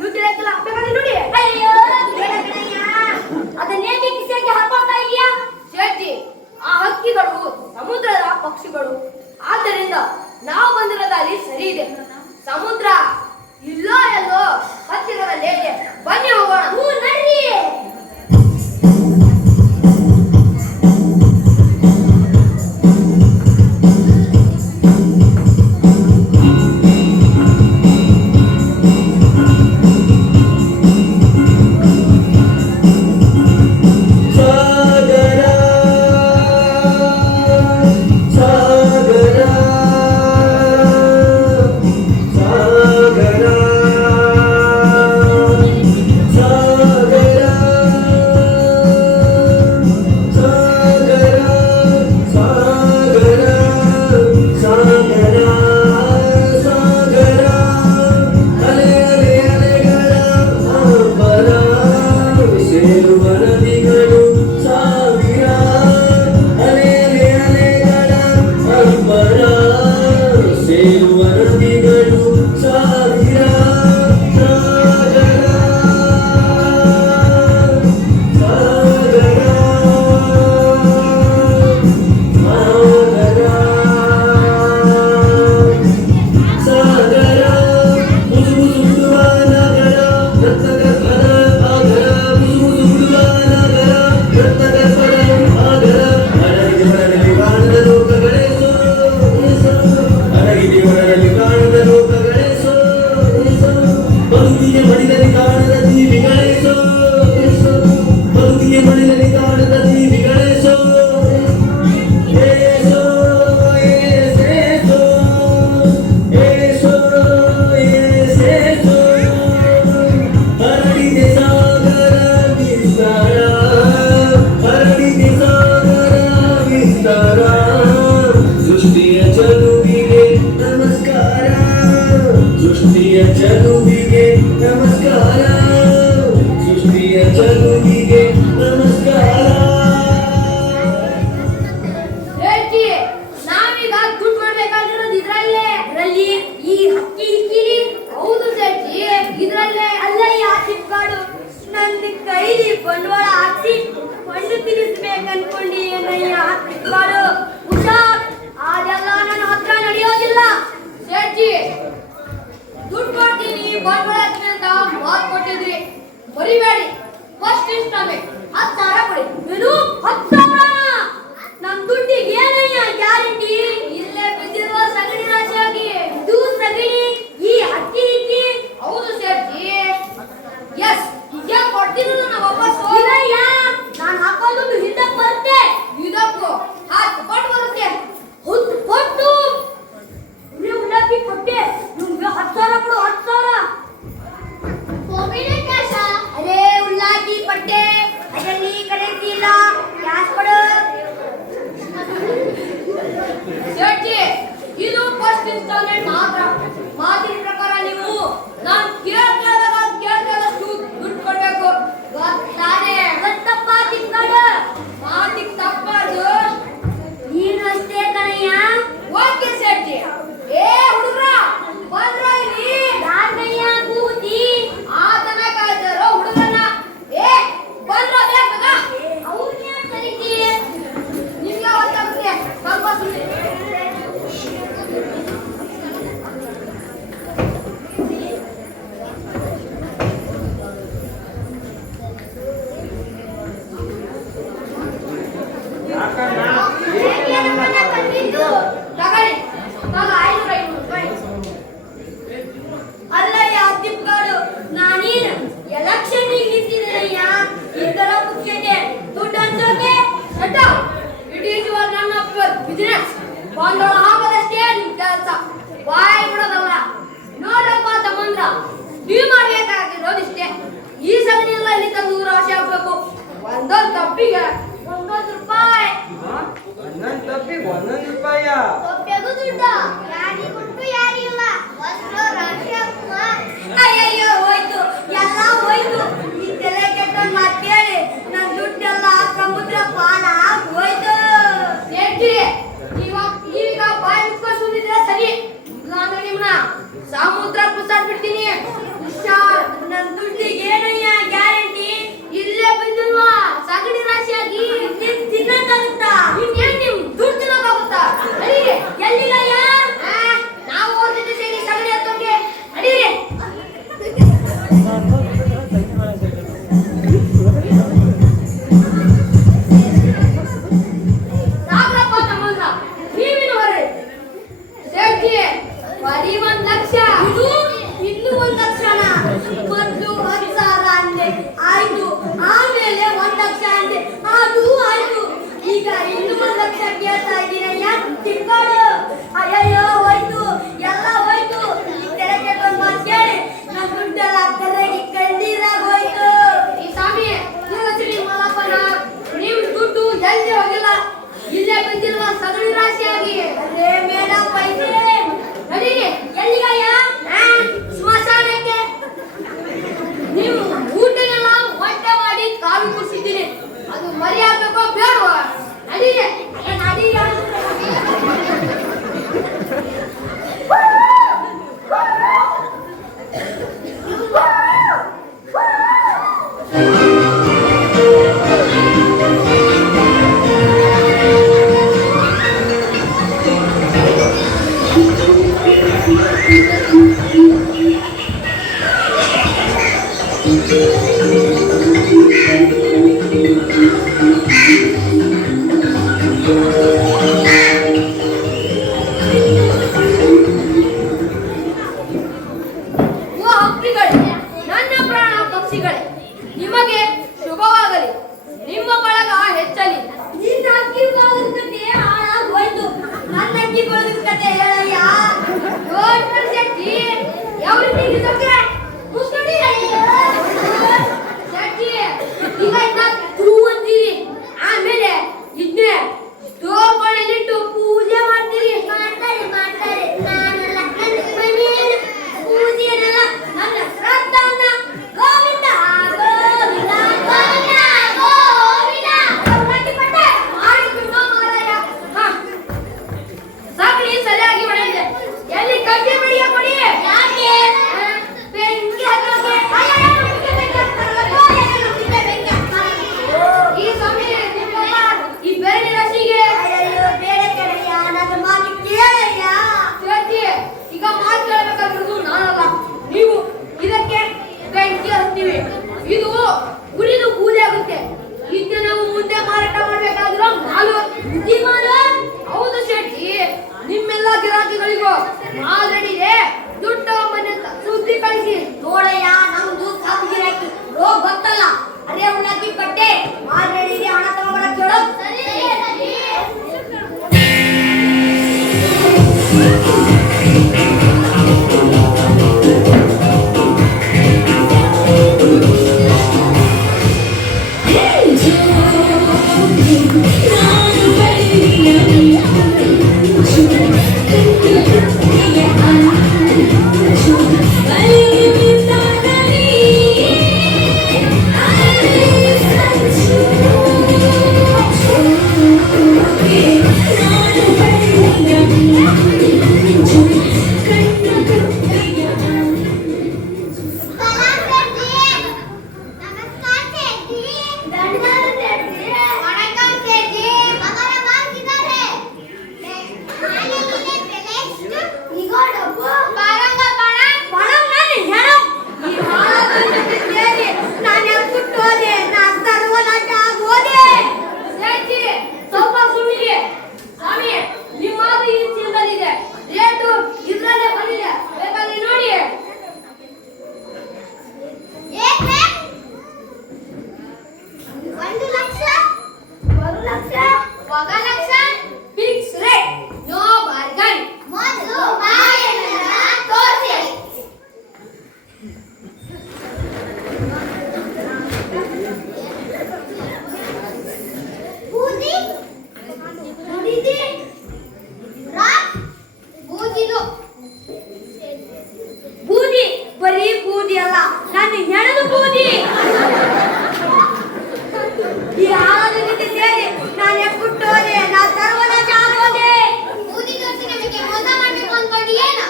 ನುಡಿಯಕ್ಕಿಲ್ಲ. ಬೇಕಾದ್ರೆ ನುಡಿ. ಅಯ್ಯೋ ಬೇಡ ಕಣಯ್ಯ, ಅದನ್ನೇಕೆ ಕಿಸೆಗೆ ಹಾಕೋತಾ ಇದೀಯಾ? ಶೇಠಿ, ಆ ಹಕ್ಕಿಗಳು ಸಮುದ್ರದ ಪಕ್ಷಿಗಳು, ಆದ್ದರಿಂದ ನಾವು ಬಂದಿರೋ ದಾರಿ ಸರಿ ಇದೆ. ಸಮುದ್ರ ಇಲ್ಲೋ ಎಲ್ಲೋ ಹತ್ತಿರದಲ್ಲೇ ಇದೆ. ಬನ್ನಿ ಹೋಗೋಣ. ಹ್ಞೂ ನಡ್ರಿ. ಮರಿಬೇಡಿ. ಫಸ್ಟ್ ಇನ್ಸ್ಟಾಲ್ಮೆಂಟ್ 10,000 ಕೊಡಿ. ಏನು 10,000? ನಮ್ ದುಡ್ಡಿಗೆ ಏನಯ್ಯ ಗ್ಯಾರಂಟಿ? ಇಲ್ಲೇ ಬಿದ್ದಿರುವ ಸಗಣಿ ರಾಶಿಯಾಗಿ. ಇದು ಸಗಣಿ, ಈ ಅಕ್ಕಿ ಹಿಕ್ಕಿ. ಹೌದು ಸೇರ್ಜಿ, ಎಸ್ ಹೀಗೆ ಕೊಡ್ತೀನಿ ನಾನು ವಾಪಸ್. ಇಲ್ಲಯ್ಯ, ನಾನು ಹಾಕೋ ದುಡ್ಡು ಹಿಂದಕ್ಕೆ ಬರುತ್ತೆ. ಇದಕ್ಕೂ 10 ಪಟ್ಟು ಬರುತ್ತೆ. 10 ಪಟ್ಟು ಉಳ್ಳಾಕಿ ಕೊಟ್ಟೆ. ನಿಮ್ಗೆ 10,000 ಕೊಡು. 10,000 ಅರೆ ಉಳ್ಳಾಗಿ ಪಟ್ಟೆ, ಅದರಲ್ಲಿ ಕರೆನ್ಸಿ ಇಲ್ಲ, ಕ್ಯಾಶ್ ಕೊಡು. ಶೆಟ್ಟಿ, ಇದು ಫಸ್ಟ್ ಇನ್ಸ್ಟಾಲ್ಮೆಂಟ್ ಮಾತ್ರ. ಮಾತಿನ ಪ್ರಕಾರ ನೀವು ನಾನು ಕೇಳ್ದಷ್ಟು ದುಡ್ಡು ಕೊಡ್ಬೇಕು. ಗೊತ್ತಾನೆ? ಗೊತ್ತಪ್ಪ ತಿಂಗಳು. ಮಾತಿಗೆ ತಪ್ಪಾರ್ದು. ನೀನು ಅಷ್ಟೇ ಕಣಯ್ಯ. ಓಕೆ ಶೆಟ್ಟಿ. ಏ ಹುಡುಗ್ರ ಬಂದ್ರ ಇಲ್ಲಿ? ಯಾರಯ್ಯ ಕೂತಿ? ಆತನ ಕಾಯ್ತಾರೋ ಹುಡುಗನ. ಏ ಬಂದ್ರ ಬೇಕದ? ಅವ್ರನ್ನ ಕರೀತಿ. ನಿಮ್ಗೆ ಗೊತ್ತಾಗುತ್ತೆ. ಸ್ವಲ್ಪ ಸುಮ್ಮನೆ. ತಪ್ಪಿಗೆ 1 ರೂಪಾಯಿ. ಒಂದೊಂದು ತಪ್ಪಿಗೆ 1 ರೂಪಾಯ. ತೊಪ್ಪೆಗೂ ದುಡ್ಡ ಯಾರಿಗುಂಟು ಯಾರಿಲ್ಲ ಒಂದು ರಾಶಿಯಪ್ಪ. ಅಯ್ಯಯ್ಯೋ ಹೋಯ್ತು, ಎಲ್ಲ ಹೋಯ್ತು. ಈ ತಲೆ ಕೆಟ್ಟ ಮಾತ್ ಕೇಳಿ ನನ್ ದುಡ್ಡೆಲ್ಲ ಸಮುದ್ರ ಪಾನ ಹೋಯ್ತು. ಈಗ ಬಾಯಿ ಮುಚ್ಕೊಂಡು ಸುಮ್ನಿದ್ರೆ ಸರಿ, ಇಲ್ಲಾಂದ್ರೆ ನಿಮ್ನ ಸಮುದ್ರ ಕುಸಾಡ್ಬಿಡ್ತೀನಿ. ಹುಷಾರ್, ನನ್ ದುಡ್ಡಿಗೆ ಏನಯ್ಯ ಗ್ಯಾರಂಟಿ? ಇಲ್ಲೇ ಬಿದ್ದಿಲ್ವಾ ಸಗಣಿ ರಾಶಿಯಾಗಿ ನಿಮ್ ತಿನ್ನಕ್ಕಾಗುತ್ತಾ? ಇನ್ನೇನ್ ನಿಮ್ ದುಡ್ಡು ತಿನ್ನಕ್ಕಾಗುತ್ತಾ? ಅಡಿರಿ, ಎಲ್ಲಿಗಯ್ಯ? ನಾವು ಅವ್ರ ಜೊತೆ ಸೇರಿ ಸಗಣಿ ಹತ್ತೋಕೆ ಅಡಿರಿ. ಸಾಕ್ರಪ್ಪ ತಮ್ಮಂದ್ರ, ನೀವಿನ್ನು ಹೊರಡಿ. ಸೇರ್ತಿ ಬರೀ 1 ಲಕ್ಷ, ಇದು ಇನ್ನೂ 1 ಲಕ್ಷನ. ಮೊದ್ಲು 10,000 ಅಂದೆ, ಆಯ್ತು. ಆಮೇಲೆ 1 ಲಕ್ಷ ಅಂದೆ, ಅದು ಆಯ್ತು. ಈಗ ಇನ್ನೂ 1 ಲಕ್ಷ ಕೇಳ್ತಾ ಇದ್ದೀರಯ್ಯ ತಿಳ್ಕೊಡು. ಅಯ್ಯಯ್ಯೋ ಹೋಯ್ತು, ಎಲ್ಲ ಹೋಯ್ತು. ಈ ತೆರೆ ಕೆಟ್ಟೊಂದು ಮಾತು ಕೇಳಿ ನಮ್ಮ ದುಡ್ಡೆಲ್ಲ ಕರಗಿ ಕಣ್ಣೀರಾಗ ಹೋಯ್ತು. ಈ ಸ್ವಾಮಿ ನೀವಚ್ಚಿರಿ ಮಲ್ಲಪ್ಪನ, ನಿಮ್ ದುಡ್ಡು ಎಲ್ಲಿ ಹೋಗಿಲ್ಲ, ಇಲ್ಲೇ ಬಿದ್ದಿಲ್ವಾ ಸಗಣಿ ರಾಶಿಯಾಗಿ? ಅರೇ ಮೇಡಮ್ ಪೈಸೆ ನಡೀರಿ. ಎಲ್ಲಿಗಯ್ಯ? ಸ್ಮಶಾನಕ್ಕೆ. ನೀವು ಊಟನೆಲ್ಲ ಹೊಟ್ಟೆ ಮಾಡಿ ಕಾಲು ಕುಡಿಸಿದ್ದೀನಿ, ಅದು ಮರಿ ಆಗ್ಬೇಕೋ ಬೇಡವಾ? ನಡೀರಿ, ನಡೀರಿ. ಓ ಹಕ್ಕಿಗಳೇ, ನನ್ನ ಪ್ರಾಣ ಪಕ್ಷಿಗಳೇ, ನಿಮಗೆ ಶುಭವಾಗಲಿ, ನಿಮ್ಮ ಬಳಗ ಹೆಚ್ಚಲಿ. ನಿನ್ನ ಅಕ್ಕಿ ಬಳಗದ ಕತೆ ಹಾಳಾಗೋಯ್ತು, ನನ್ನ ಅಕ್ಕಿ ಬಳಗದ ಕತೆ ಹೇಳಯ್ಯ. ದೊಡ್ಡ ಶೆಟ್ಟಿ ಎವ್ರಿಥಿಂಗ್ ಇಸ್ ಓಕೆ. ಮುಸ್ಕಡಿ ಶೆಟ್ಟಿ, ಈಗ ಇನ್ನ ತ್ರೂ ಅಂತೀರಿ, ಆಮೇಲೆ ಇದನ್ನೇ ಸ್ಟೋವ್ ಕೊಳ್ಳಿಟ್ಟು ಪೂಜೆ ಮಾಡ್ತೀರಿ. ಮಾಡ್ತಾರೆ ನಾನೆಲ್ಲ ನನ್ನ ಮನೆಯಲ್ಲಿ ಪೂಜೆನೆಲ್ಲ ನನ್ನ ಶ್ರದ್ಧಾನ ಗೋವಿಂದ ಗೋವಿಂದ ಗೋವಿಂದ ಗೋವಿಂದ ಗಟ್ಟಿ ಪಟ್ಟೆ ಮಾಡಿಕೊಂಡು ಮಾರಾಯ. ಸಗಣಿ ಸರಿಯಾಗಿ ಹೊಡೆದಿದೆ, ಎಲ್ಲಿ ಕಡ್ಡಿ ಬಡಿಯ ಕೊಡಿ. ಯಾಕೆ? ಅದು ಹೆಣದ ಬೂದಿ. ಈ ಹಾಳಾದ ಜೊತೆ ಸೇರಿ ನಾನು ಎಕ್ಕುಟ್ಟು ಹೋದೆ, ನಾ ಸರ್ವನಾಶ ಆಗೋದೆ. ಬೂದಿ ತೋರಿಸಿ ನಮಗೆ ಮೋಸ ಮಾಡ್ಬೇಕು ಅನ್ಕೊಂಡು ಏನು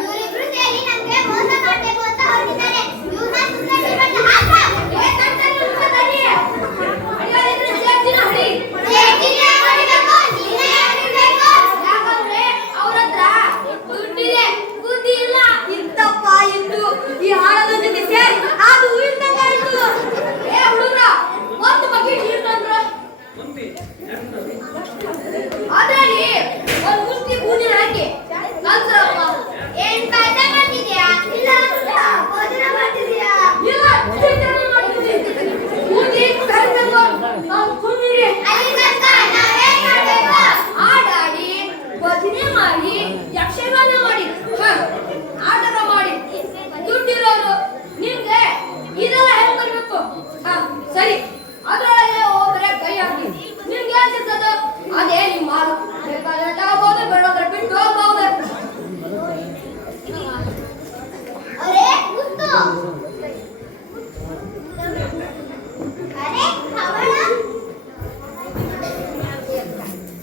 ಇವರಿಬ್ರು ಸೇರಿ ನಮ್ಗೆ ಮೋಸ ಮಾಡ್ಬೇಕು ಅಂತ ಹೊರಟಿದ್ದಾರೆ. ಇವ್ರನ್ನ ಸುಮ್ಮನೆ ಬಿಟ್ಟು ಹಾಕ. ಯಾಕಂದ್ರೆ ಅವ್ರ ಹತ್ರ ದುಡ್ಡಿದೆ, ಬುದ್ಧಿ ಇಲ್ಲ. ಇಂತಪ್ಪ ಇಂದು ಈ ಹಾಳದ ಜೊತೆ ಸೇರಿ ಅದು ಉಳಿದಂಗಾಯ್ತು. ಏ ಹುಡುಗ್ರ, ಒಂದು ಬಕೆಟ್ ನೀರು ತಂದ್ರ ಅದ್ರಲ್ಲಿ ಒಂದು ಮುಷ್ಟಿ ಬೂದಿನ ಹಾಕಿ ಕಲ್ಸ್ರಪ್ಪ. ಏನ್ ಪಾಠ ಮಾಡ್ತಿದ್ಯಾ? ಇಲ್ಲ ಭೋಜನ ಮಾಡ್ತಿದ್ಯಾ? ಇಲ್ಲ, ಚಿಂತನೆ ಮಾಡ್ತಿದ್ದೀನಿ. ಬೂದಿ ಕರ್ಕೊಂಡು ನಾವು ಸುಮ್ಮನಿರಿ. ಅಲ್ಲಿ ತನಕ ನಾವೇನ್ ಮಾಡ್ಬೇಕು? ಆಡಾಡಿ, ಭಜನೆ ಮಾಡಿ, ಯಕ್ಷಗಾನ ಮಾಡಿ, ನಾಟಕ ಮಾಡಿ ದುಡ್ಡಿರೋರು ನಿಮ್ಗೆ ಇದೆಲ್ಲ ಹೆಂಗ್ ಬರ್ಬೇಕು? ಸರಿ, ಅದ್ರೊಳಗೆ ಹೋದ್ರೆ ಕೈ ಹಾಕಿ ನಿಮ್ಗೆ ಏನ್ ಸಿಗ್ತದೋ ಅದೇ ನಿಮ್ ಮಾಲು. ಬೇಕಾದ್ರೆ ತಗೋಬಹುದು, ಬೇಡೋದ್ರೆ ಬಿಟ್ಟು ಹೋಗ್ಬಹುದು. ಅರೆ ಕೂತು. ಅರೆ ಹವಳ.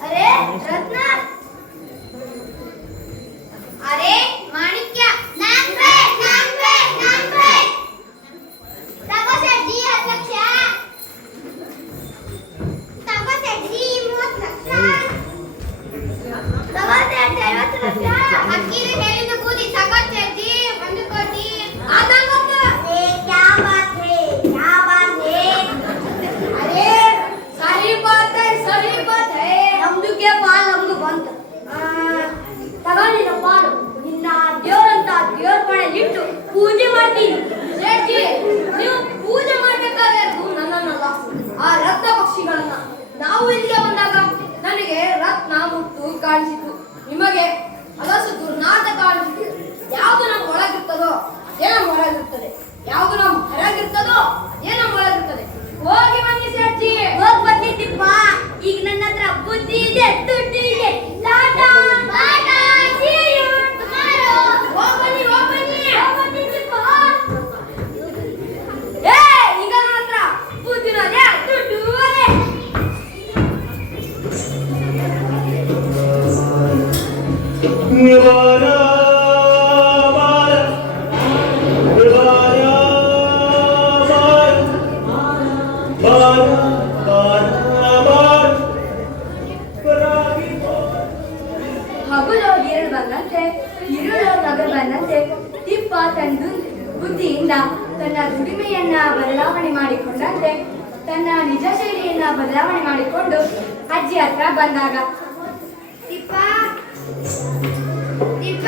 ಅರೆ ರತ್ನ. ಅರೆ ಮಾಣಿಕ್ಯ. ನಾನ್ವೆ. ತಗೋ ಸೆಡ್ಜಿ 10 ಲಕ್ಷ. ತಗೋ ಸೆಡ್ಜಿ 30 ಲಕ್ಷ. ತಗೋ ಸೆಡ್ಜಿ 50 ಲಕ್ಷ. ಅಕ್ಕಿದು ಹೇಳಿದ ಬೂದಿ ತಗೋ ಸೆಡ್ಜಿ 1 ಕೋಟಿ. ಅದಂಗಂತ क्या बात है? अरे सही बात है ನಮ್ದು ಕೆ ಪಾಲ್ ನಮ್ದು ಬಂತು. ತಗೊಂಡಿನ ಪಾಲು ನಿನ್ನ ದೇವರಂತ ದೇವ್ರ ಪಡೆ ಇಟ್ಟು ಪೂಜೆ ಮಾಡ್ತೀನಿ. ಸೇಠಿ, ನೀವು ಪೂಜೆ ಮಾಡ್ಬೇಕಾಗಿರೋದು ನನ್ನನ್ನಲ್ಲ, ಆ ರತ್ನ ಪಕ್ಷಿಗಳನ್ನ. ನಾವು ಇಲ್ಲಿಗೆ ಬಂದಾಗ ನನಗೆ ರತ್ನ ಮುತ್ತು ಕಾಣಿಸಿತು, ನಿಮಗೆ ಅದಷ್ಟು ದುರ್ನಾಟ ಕಾಣಿಸಿತು. ಯಾವುದು ನಮ್ಮ ಒಳಗಿರ್ತದೋ ಅದೇ ನಮ್ಮ ಹೊರಗಿರ್ತದೆ, ಯಾವುದು ನಮ್ಮ ಹೊರಗಿರ್ತದೋ ಅದೇ ನಮ್ಮ ಒಳಗಿರ್ತದೆ. ಹೋಗಿ ಬನ್ನಿ ಸೇಠಿ. ಹೋಗ್ ಬಂದಿದ್ದೀಪ್ಪ. ಈಗ ನನ್ನ ಹತ್ರ ಬುದ್ಧಿ ಇದೆ, ದುಡ್ಡು ಇದೆ. Tata Bata see you tomorrow. ಹೋಗ್ ಬನ್ನಿ. ಹೋಗ್ ಬಂದಿದ್ದೀಪ್ಪ. ಏ, ಈಗ ನನ್ನ ಹತ್ರ ಬುದ್ಧಿನೂ ಅದೇ, ದುಡ್ಡು ಅದೇ. ನಿವಾರ ಹಗುಲೋಗಿ ಎರಡು ಬಂದಂತೆ, ഇരുಳೋಗಿ ನಗರ ಬಂದಂತೆ, ತಿಪ್ಪ ತನ್ನ ಬುದ್ಧಿಯಿಂದ ತನ್ನ ದುಡಿಮೆಯನ್ನ ಬದಲಾವಣೆ ಮಾಡಿಕೊಂಡಂತೆ ತನ್ನ ನಿಜ ಶೈಲಿಯನ್ನ ಬದಲಾವಣೆ ಮಾಡಿಕೊಂಡು ಅಜ್ಜಿ ಹತ್ರ ಬಂದಾಗ, ತಿಪ್ಪ ತಿಪ್ಪ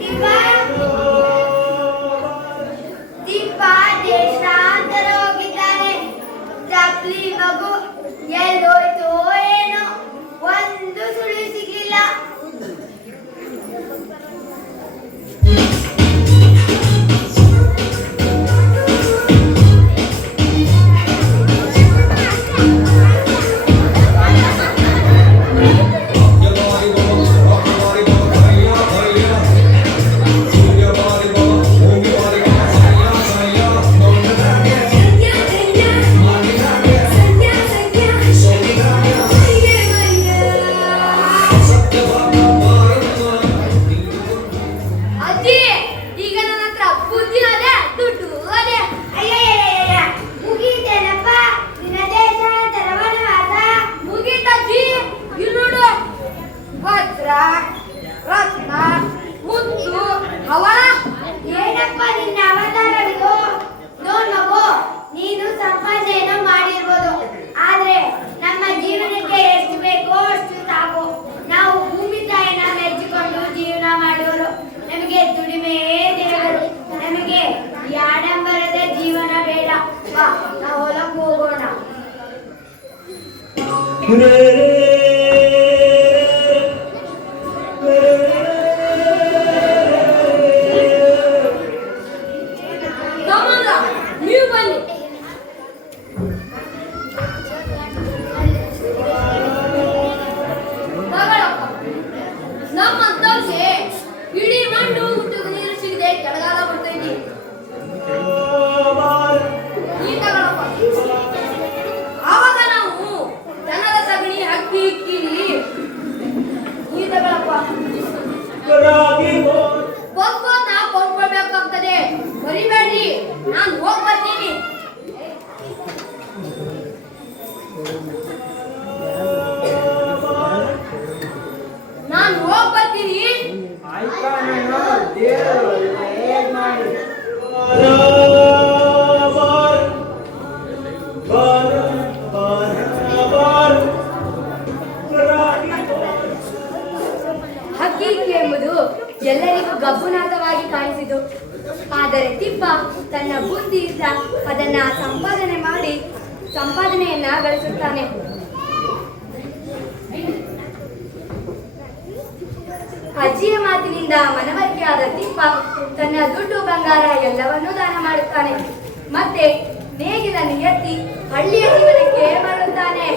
ತಿಪ್ಪ ತಿಪ್ಪ ದೇಶಾಂತರ ಹೋಗಿದ್ದಾನೆ. ಚಪ್ಲಿ ಮಗು ಎಲ್ಲೋಯ್ತೋ ಏನೋ, ಒಂದು ಸುಳಿ ಸಿಗ್ಲಿಲ್ಲ. ಅಜ್ಜಿ, ಈಗ ನನ್ನ ಹತ್ರ ಬುದ್ಧಿನೂ ಅದೇ, ದುಡ್ಡು ಅದೇ. ಅಯ್ಯಯ್ಯಯ್ಯಯ್ಯ, ಮುಗೀತೇನಪ್ಪ ನಿನ್ನ ದೇಶಾಂತರ ವನವಾಸ? ಮುಗೀತಜ್ಜಿ. ಇಲ್ಲಿ ನೋಡು, ವಜ್ರ, ರತ್ನ, ಮುತ್ತು, ಹವಳ. ಏನಪ್ಪ ನಿನ್ನ ಅವತಾರಗಳು? ನೋಡ್ ಮಗು, ನೀನು ಸಂಪಾದನೆಯನ್ನು ಮಾಡಿರ್ಬೋದು, ಆದ್ರೆ ನಮ್ಮ ಜೀವನಕ್ಕೆ ಎಷ್ಟು ಬೇಕೋ ಅಷ್ಟು ಸಾಕು. ನಾವು ಭೂಮಿ ತಾಯಿನ ಮೆಚ್ಚಿಕೊಂಡು ಜೀವನ ಮಾಡೋರು. ನಮಗೆ ದುಡಿಮೆಯೇ ದೇವರು. ನಮಗೆ ಈ ಆಡಂಬರದ ಜೀವನ ಬೇಡ. ಬಾ, ನಾವು ಹೊಲಕ್ಕೆ ಹೋಗೋಣ. ಸಂಬಂಧ ನೀವು ಬನ್ನಿ. ತಗೊಳಪ್ಪ. ನಮ್ಮಂತವ್ರಿಗೆ ಇಡೀ ಮಣ್ಣು ಹುಟ್ಟಿದ ನೀರು ಗೀತೆಗಳಪ್ಪ. ರಾಗಿ ಬೋರ್ ಹೋಗ್ಬೋದು ನಾ ಕೊಂಡ್ಕೊಳ್ಬೇಕಾಗ್ತದೆ. ಬರಿಬೇಡ್ರಿ, ನಾನು ಹೋಗ್ ಬರ್ತೀನಿ. ನಾನು ಹೋಗ್ ಬರ್ತೀನಿ. ಆಯ್ತಾ ನಾನು ದೇವರು ಹೇಗ್ ಮಾಡಿ ಹಕ್ಕಿಕೆ ಎಂಬುದು ಎಲ್ಲರಿಗೂ ಗಬ್ಬುನಾಥವಾಗಿ ಕಾಣಿಸಿತು. ಆದರೆ ತಿಪ್ಪ ತನ್ನ ಬುದ್ಧಿಯಿಂದ ಅದನ್ನ ಸಂಪಾದನೆಯನ್ನ ಗಳಿಸುತ್ತಾನೆ. ಅಜ್ಜಿಯ ಮಾತಿನಿಂದ ಮನವರಿಕೆಯಾದ ತಿಪ್ಪ ತನ್ನ ದುಡ್ಡು ಬಂಗಾರ ಎಲ್ಲವನ್ನೂ ದಾನ ಮಾಡುತ್ತಾನೆ. ಮತ್ತೆ ನೇಗಿಲನ್ನು ಎತ್ತಿ ಹಳ್ಳಿಯ ಜೀವನಕ್ಕೆ ಮರಳುತ್ತಾನೆ.